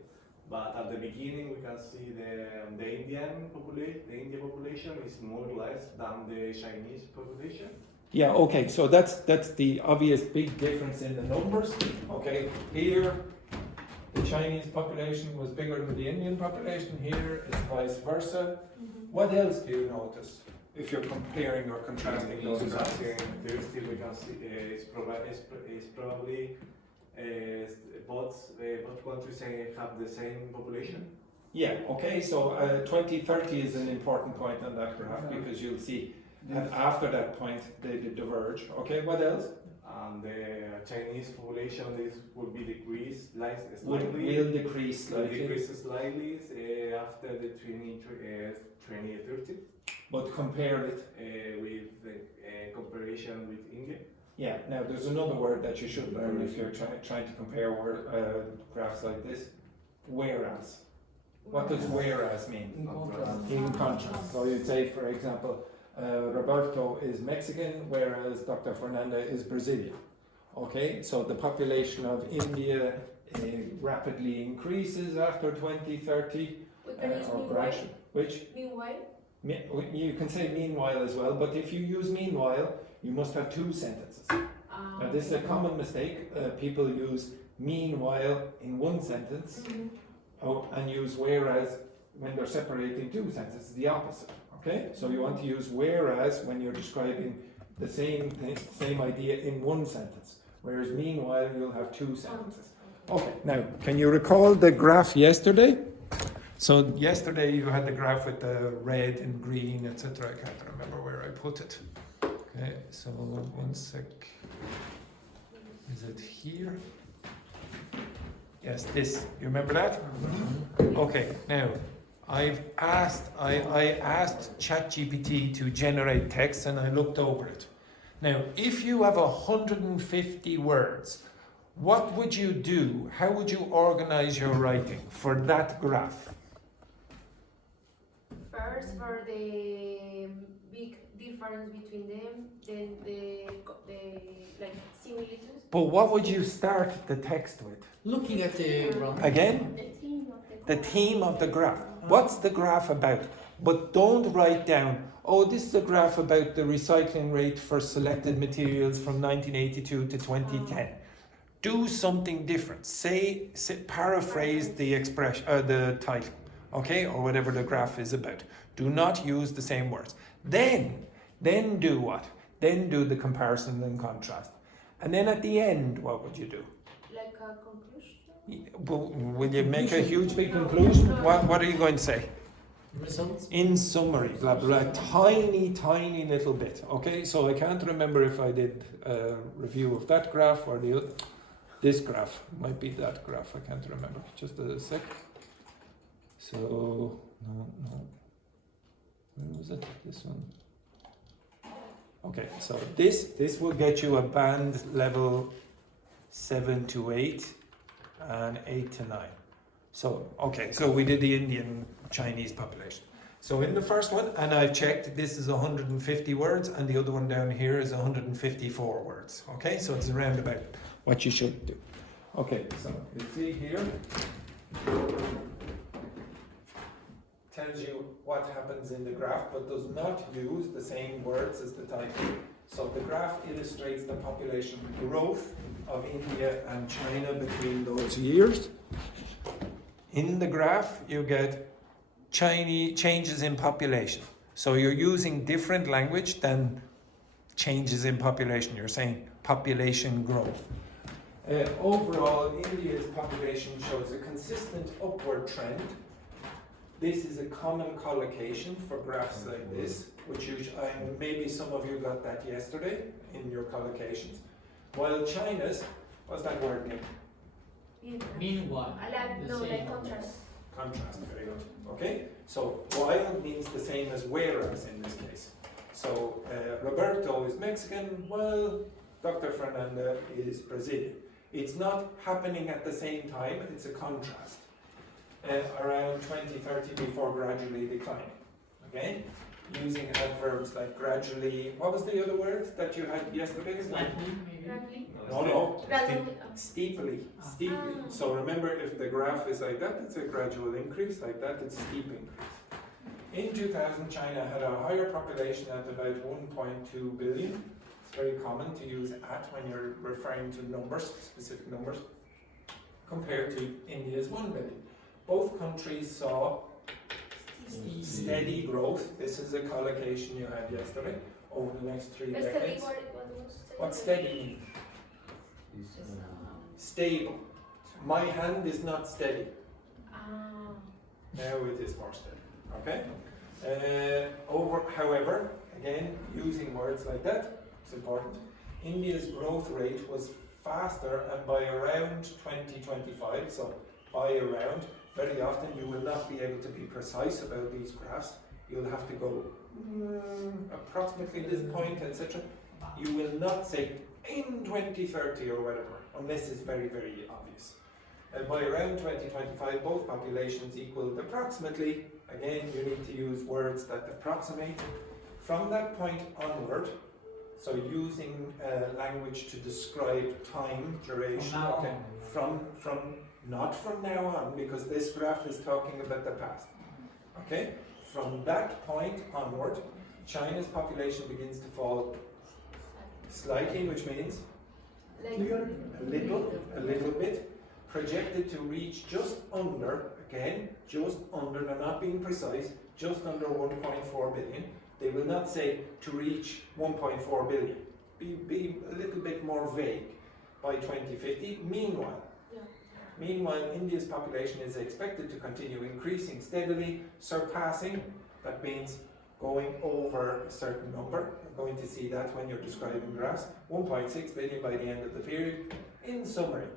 But at the beginning, we can see the Indian population is more or less than the Chinese population. Yeah, okay, so that's the obvious big difference in the numbers. Okay, here the Chinese population was bigger than the Indian population. Here it's vice versa. What else do you notice if you're comparing or contrasting those graphs? Still we can see it's probably both countries have the same population. Yeah, okay, so 2030 is an important point on that graph because you'll see that after that point they diverge. Okay, what else? And the Chinese population will be decreased slightly. Will decrease slightly. Decrease slightly after the 2030. But compare it with the comparison with India. Yeah, now there's another word that you should learn if you're trying to compare graphs like this. Whereas. What does whereas mean? In contrast. In contrast. So you'd say, for example, Roberto is Mexican, whereas Dr. Fernanda is Brazilian. Okay, so the population of India rapidly increases after 2030, or gradually. Which? Meanwhile? You can say meanwhile as well, but if you use meanwhile, you must have two sentences. Now this is a common mistake. People use meanwhile in one sentence and use whereas when they're separating two sentences, the opposite. Okay, so you want to use whereas when you're describing the same thing, same idea in one sentence, whereas meanwhile you'll have two sentences. Okay, now can you recall the graph yesterday? So yesterday you had the graph with the red and green, etc. I can't remember where I put it. Okay, so 1 sec. Is it here? Yes, this. You remember that? Okay, now I asked ChatGPT to generate text and I looked over it. Now, if you have 150 words, what would you do? How would you organize your writing for that graph? First, for the big difference between them, then the like similitudes. But what would you start the text with? Looking at the graph. Again? The theme of the graph. What's the graph about? But don't write down, oh, this is a graph about the recycling rate for selected materials from 1982 to 2010. Do something different. Say paraphrase the expression, the title, okay, or whatever the graph is about. Do not use the same words. Then do what? Then do the comparison and contrast. And then at the end, what would you do? Like a conclusion? Will you make a huge big conclusion? What are you going to say? Results. In summary, blah blah, tiny little bit. Okay, so I can't remember if I did a review of that graph or the other. This graph might be that graph. I can't remember. Just a sec. So no. Where was it? This one. Okay, so this will get you a band level 7 to 8 and 8 to 9. So, okay, so we did the Indian Chinese population. So in the first one, and I've checked, this is 150 words, and the other one down here is 154 words. Okay, so it's around about what you should do. Okay, so you see here, tells you what happens in the graph, but does not use the same words as the title. So the graph illustrates the population growth of India and China between those years. In the graph, you get changes in population. So you're using different language than changes in population. You're saying population growth. Overall, India's population shows a consistent upward trend. This is a common collocation for graphs like this, which maybe some of you got that yesterday in your collocations. While China's, what's that word name? Meanwhile. Like contrast. Contrast, very good. Okay, so while means the same as whereas in this case. So Roberto is Mexican, while Dr. Fernanda is Brazilian. It's not happening at the same time, it's a contrast. Around 2030 before gradually declining. Okay? Using adverbs like gradually. What was the other word that you had yesterday? Slightly, maybe. Gradually. No. Gradually. Steeply. So remember, if the graph is like that, it's a gradual increase. Like that, it's steep increase. In 2000, China had a higher population at about 1.2 billion. It's very common to use at when you're referring to numbers, specific numbers. compared to India's 1 billion. Both countries saw steady growth. This is a collocation you had yesterday over the next 3 decades. What's steady mean? Stable. My hand is not steady. Now it is more steady. Okay? However, again, using words like that, it's important. India's growth rate was faster and by around 2025, so by around, very often you will not be able to be precise about these graphs. You'll have to go approximately this point, etc. You will not say in 2030 or whatever, unless it's very, very obvious. By around 2025, both populations equaled approximately. Again, you need to use words that approximate. From that point onward, so using language to describe time, duration, okay, from not from now on, because this graph is talking about the past. Okay? From that point onward, China's population begins to fall slightly, which means a little bit, projected to reach just under, again, just under, they're not being precise, just under 1.4 billion. They will not say to reach 1.4 billion. Be a little bit more vague by 2050. Meanwhile, India's population is expected to continue increasing steadily, surpassing, that means going over a certain number. You're going to see that when you're describing graphs. 1.6 billion by the end of the period. In summary,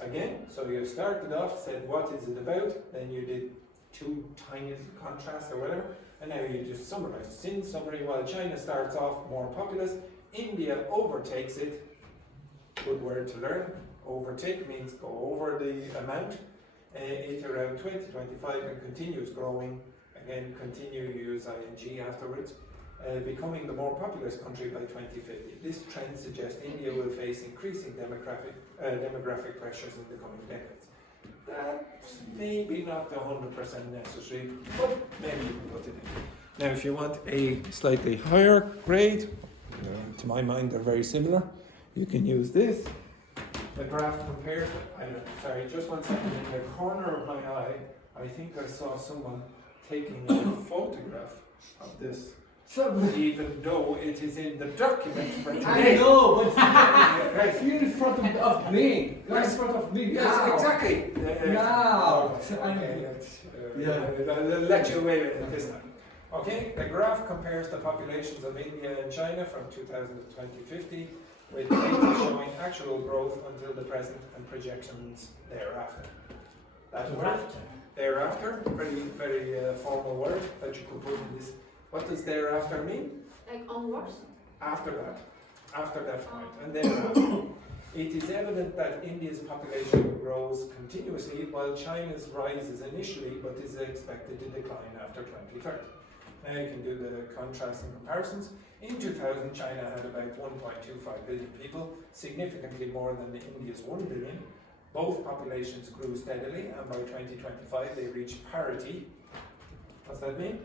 again, so you started off, said what is it about, then you did 2 tiny little contrasts or whatever, and now you just summarize. In summary, while China starts off more populous, India overtakes it. Good word to learn. Overtake means go over the amount. It around 2025 and continues growing. Again, continue, use ing afterwards. Becoming the more populous country by 2050. This trend suggests India will face increasing demographic pressures in the coming decades. That's maybe not 100% necessary, but maybe you can put it in. Now, if you want a slightly higher grade, to my mind they're very similar, you can use this. The graph compares, sorry, just 1 second, in the corner of my eye, I think I saw someone taking a photograph of this. So even though it is in the document for today. I know, but right here in front of me. Right in front of me. Yes, now. exactly. Now. Okay, I'll let you away with it this time. Okay, the graph compares the populations of India and China from 2000 to 2050, with data showing actual growth until the present and projections thereafter. That word, thereafter, very, very formal word that you could put in this. What does thereafter mean? Like onwards? After that point, and thereafter. It is evident that India's population grows continuously while China's rises initially but is expected to decline after 2030. Now you can do the contrast and comparisons. In 2000, China had about 1.25 billion people, significantly more than India's 1 billion. Both populations grew steadily, and by 2025 they reached parity. What's that mean?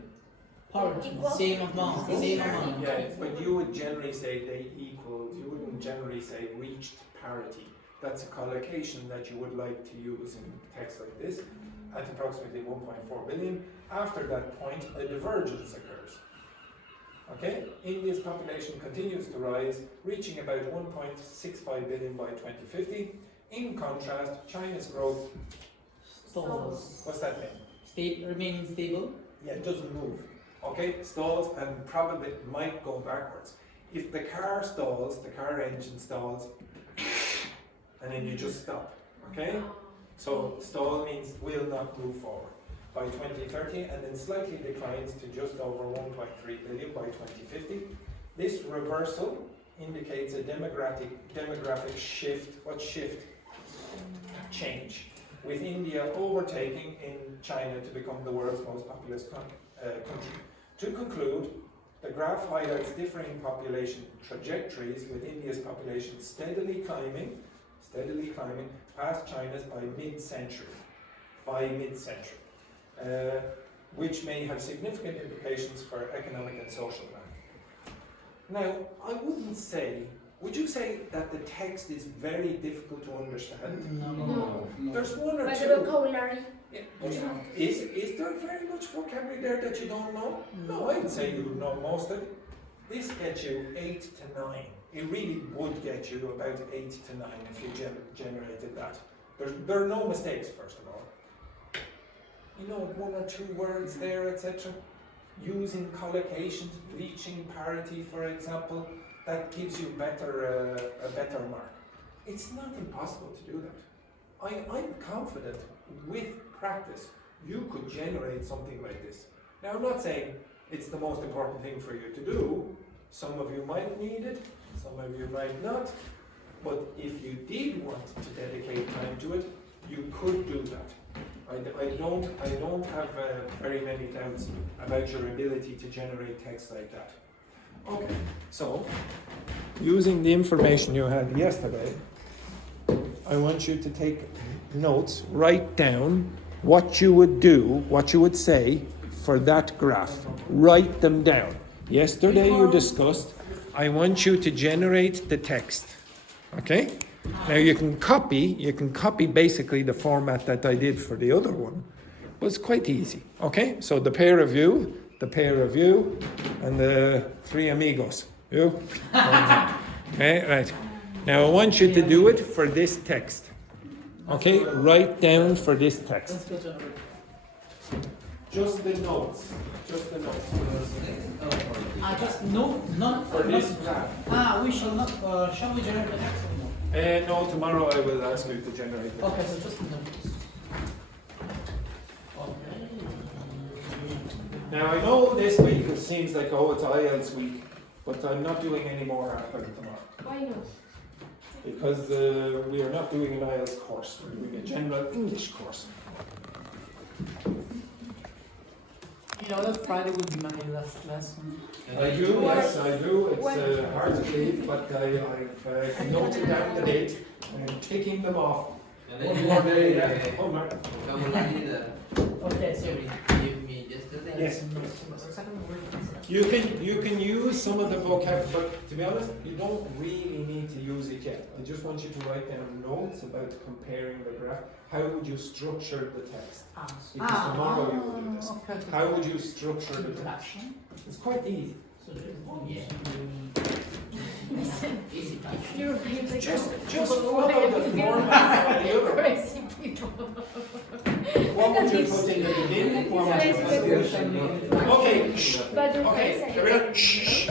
Parity. Same amount. Yeah, but you would generally say they equaled. You wouldn't generally say reached parity. That's a collocation that you would like to use in text like this. At approximately 1.4 billion. After that point, a divergence occurs. Okay? India's population continues to rise, reaching about 1.65 billion by 2050. In contrast, China's growth Stalls. What's that mean? Remain stable. Yeah, it doesn't move. Okay, stalls and probably might go backwards. If the car stalls, the car engine stalls, and then you just stop. Okay? So stall means will not move forward by 2030, and then slightly declines to just over 1.3 billion by 2050. This reversal indicates a demographic shift. What shift? Change. With India overtaking in China to become the world's most populous country. To conclude, the graph highlights differing population trajectories, with India's population steadily climbing past China's by mid-century, which may have significant implications for economic and social life. Now, I wouldn't say would you say that the text is very difficult to understand? No. There's one or But the two. vocabulary. Yeah, but is there very much vocabulary there that you don't know? No, I'd say you would know most of it. This gets you 8 to 9. It really would get you about 8 to 9 if you generated that. There are no mistakes, first of all. You know, 1 or 2 words there, etc. Using collocations, reaching parity, for example, that gives you a better mark. It's not impossible to do that. I'm confident with practice you could generate something like this. Now, I'm not saying it's the most important thing for you to do. Some of you might need it, some of you might not. But if you did want to dedicate time to it, you could do that. I don't have very many doubts about your ability to generate text like that. Okay, so using the information you had yesterday, I want you to take notes, write down what you would do, what you would say for that graph. Write them down. Yesterday you discussed, I want you to generate the text. Okay? Now you can copy basically the format that I did for the other one, but it's quite easy. Okay? So the pair of you, and the 3 amigos. You? Okay, right. Now I want you to do it for this text. Okay? Write down for this text. Just the notes. Just the notes. Just no, not For this graph. we shall not. Shall we generate the text or No, tomorrow I will ask you to generate no? it. Okay, so just the notes. Okay. Now I know this week it seems like, oh, it's IELTS week, but I'm not doing any more after tomorrow. Why not? Because we are not doing an IELTS course, we're doing a general English course. You know that Friday would be my last lesson. I do, yes, I do. It's hard to believe, but I've noted down the date. I'm taking them off. One more day left. Oh, Mark. Okay, sorry. Give me yesterday. Yes. You can use some of the vocab, but to be honest, you don't really need to use it yet. I just want you to write down notes about comparing the graph. How would you structure the text? Because tomorrow you will do this. Okay. How would you structure the text? Introduction. It's quite easy. So there is one. Yeah. Easy. You're really Just follow the format of the other. crazy people. What would you put in the beginning? What would you put in the end? Okay. Shh. But your Okay, face, everyone. Shh.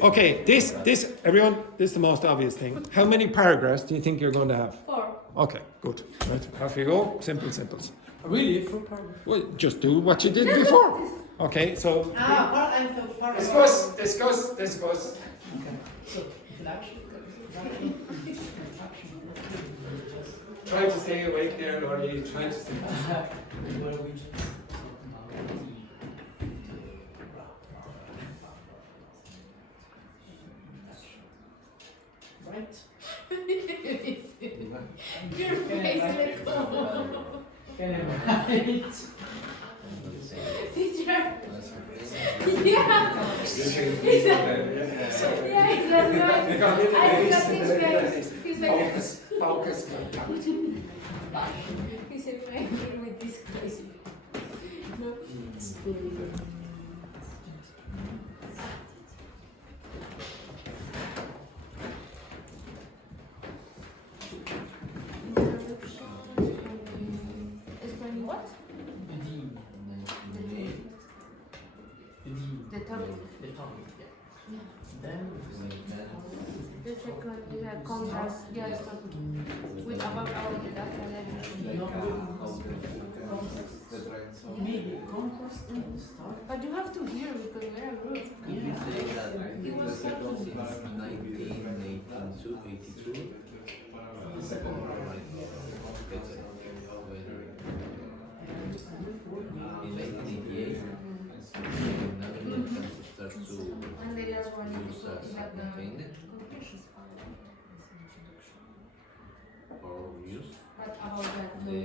Okay, this, everyone, this is the most obvious thing. How many paragraphs do you think you're going to have? 4. Okay, good. Right, off you go. Simple, simples. Really? For paragraph? Well, just do what you did before. Okay, so discuss. Okay. So introduction. Try to stay awake there, Laurie. Try to stay. Where we just right. Your face like Can I write? Teacher. Yeah. Yeah, exactly. I got his face. His face. Focus. He's angry with this crazy. No. Explain what? The topic. The topic, yeah. Then The second is a contrast, yes, with about our academic. maybe contrast in the start. But you have to hear because we are rude. He was talking. 1982, 82. In 1988, start to And there is one use as contained or use but about that. the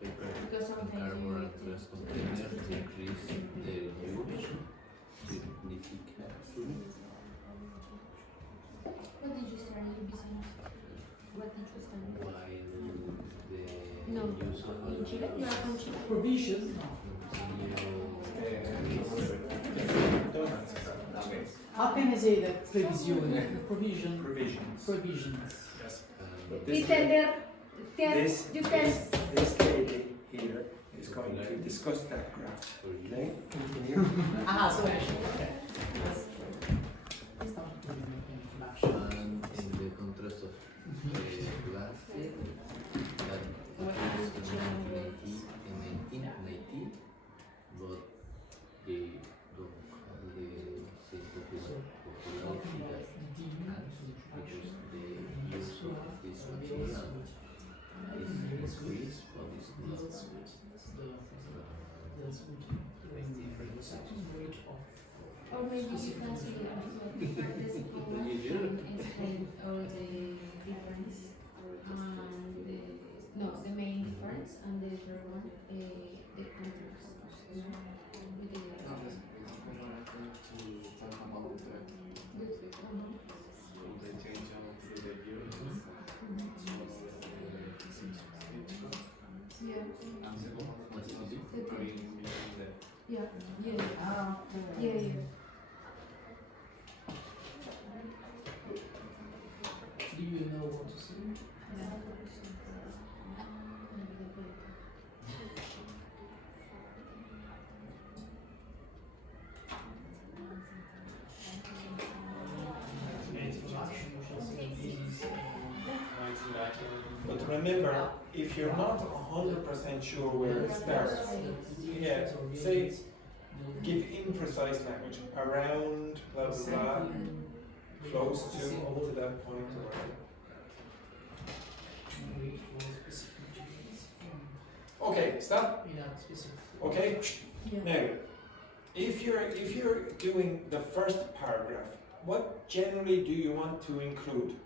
paper Because sometimes cardboard you and glass container to increase the use significantly. What did you study in business? What did you study? While the No, use of in Chile? You are from Chile? Provision. How can I say that? Previsione. Provision. Provisions. Provisions. Yes. Pretender. This, You can. this lady here is going to discuss that graph. Okay? Continue. Ah, so actually, okay. And in the contrast of last year, that appears to 1990, but they don't have the same popularity that has, because the use of this material is increased, but it's not Or maybe you can see the explain all the difference and the main difference, and the third one the contrast. Yeah. Yeah. Do you know what to say? But remember, if you're not 100% sure where it starts, yeah, say, give imprecise language, around, blah blah blah, close to, up to that point, or whatever. Okay, stop. Okay. Now, if you're doing the first paragraph, what generally do you want to include?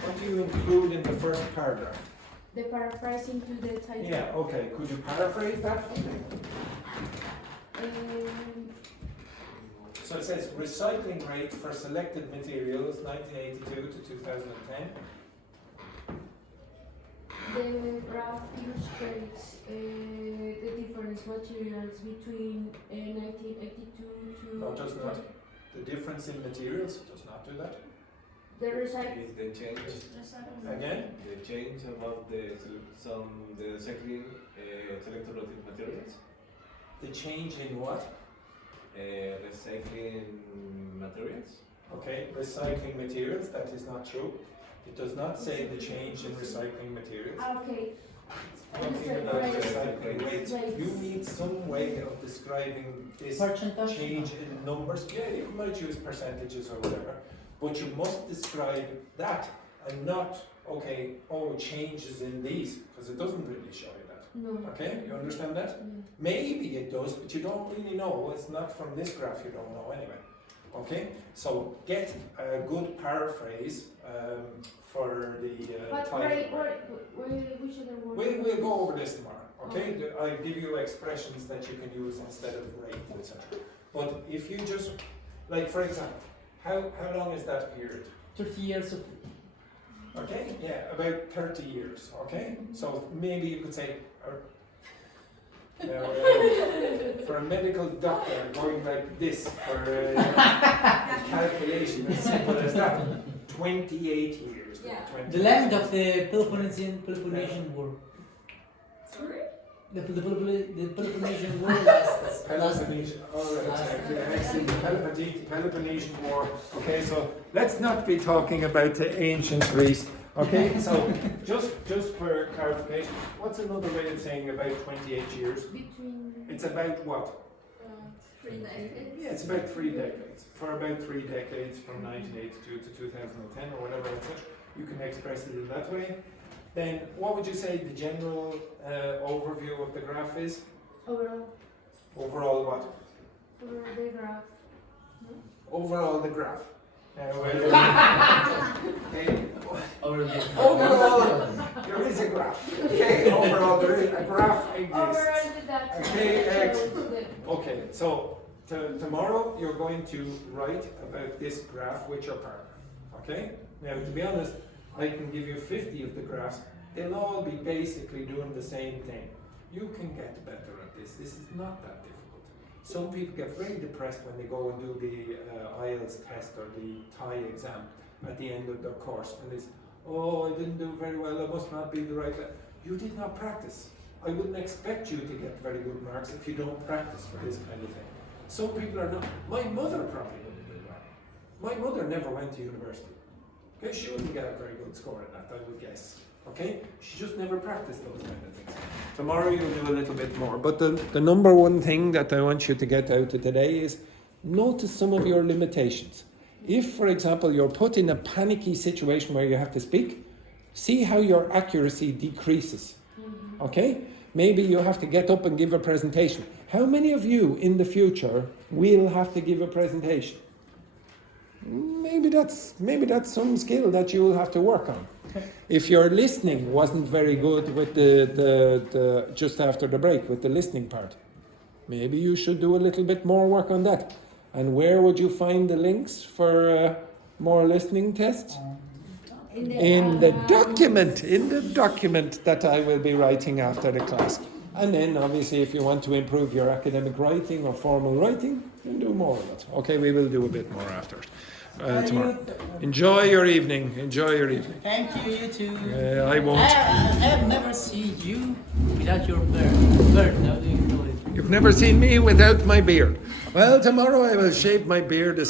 What do you include in the first paragraph? The paraphrasing to the title. Yeah, okay. Could you paraphrase that for me? So it says recycling rate for selected materials 1982 to 2010. The graph illustrates the different materials between 1982 to... No, it does not. The difference in materials does not do that. The recycling... Is the change Again? the change about the recycling selected materials? The change in what? Recycling materials? Okay, recycling materials, that is not true. It does not say the change in recycling materials. Okay. Talking about recycling rates. You need some way of describing this Percentage? change in numbers. Yeah, you might use percentages or whatever, but you must describe that and not, okay, oh, changes in these, because it doesn't really show you that. No. Okay, you understand that? Yeah. Maybe it does, but you don't really know. It's not from this graph, you don't know anyway. Okay, so get a good paraphrase for the But title. which other word? We'll go over this tomorrow, okay? I'll give you expressions that you can use instead of rate, etc. But if you just, like for example, how long is that period? 30 years of... Okay, yeah, about 30 years, okay? So maybe you could say, for a medical doctor going like this for calculation as simple as that, 28 years. Yeah. The land of the Peloponnesian War. Sorry? The Peloponnesian War lasts. Peloponnesian, the Peloponnesian War. Okay, so let's not be talking about the ancient Greece. Okay, so just for clarification, what's another way of saying about 28 years? Between... It's about what? 3 decades. Yeah, it's about 3 decades. For about 3 decades, from 1982 to 2010 or whatever, etc. You can express it in that way. Then, what would you say the general overview of the graph is? Overall. Overall what? Overall the graph. Overall the graph. Okay. Overall, There is a graph. Okay, overall there is a graph exists. Overall the data. Okay, excellent. Okay, so tomorrow you're going to write about this graph with your partner. Okay? Now, to be honest, I can give you 50 of the graphs. They'll all be basically doing the same thing. You can get better at this. This is not that difficult. Some people get very depressed when they go and do the IELTS test or the Thai exam at the end of their course, and they say, oh, I didn't do very well, I must not be the right level. You did not practice. I wouldn't expect you to get very good marks if you don't practice for this kind of thing. Some people are not. My mother probably wouldn't do well. My mother never went to university. Okay, she wouldn't get a very good score in that, I would guess. Okay, she just never practiced those kind of things. Tomorrow you'll do a little bit more. But the number one thing that I want you to get out of today is notice some of your limitations. If, for example, you're put in a panicky situation where you have to speak, see how your accuracy decreases. Okay? Maybe you have to get up and give a presentation. How many of you in the future will have to give a presentation? Maybe that's some skill that you will have to work on. If your listening wasn't very good with the just after the break with the listening part, maybe you should do a little bit more work on that. And where would you find the links for more listening tests? In the document that I will be writing after the class. And then obviously if you want to improve your academic writing or formal writing, then do more of it. Okay, we will do a bit more after tomorrow. Enjoy your evening. Thank you, you too. I won't. I have never seen you without your beard. How do you call it? You've never seen me without my beard. Well, tomorrow I will shave my beard.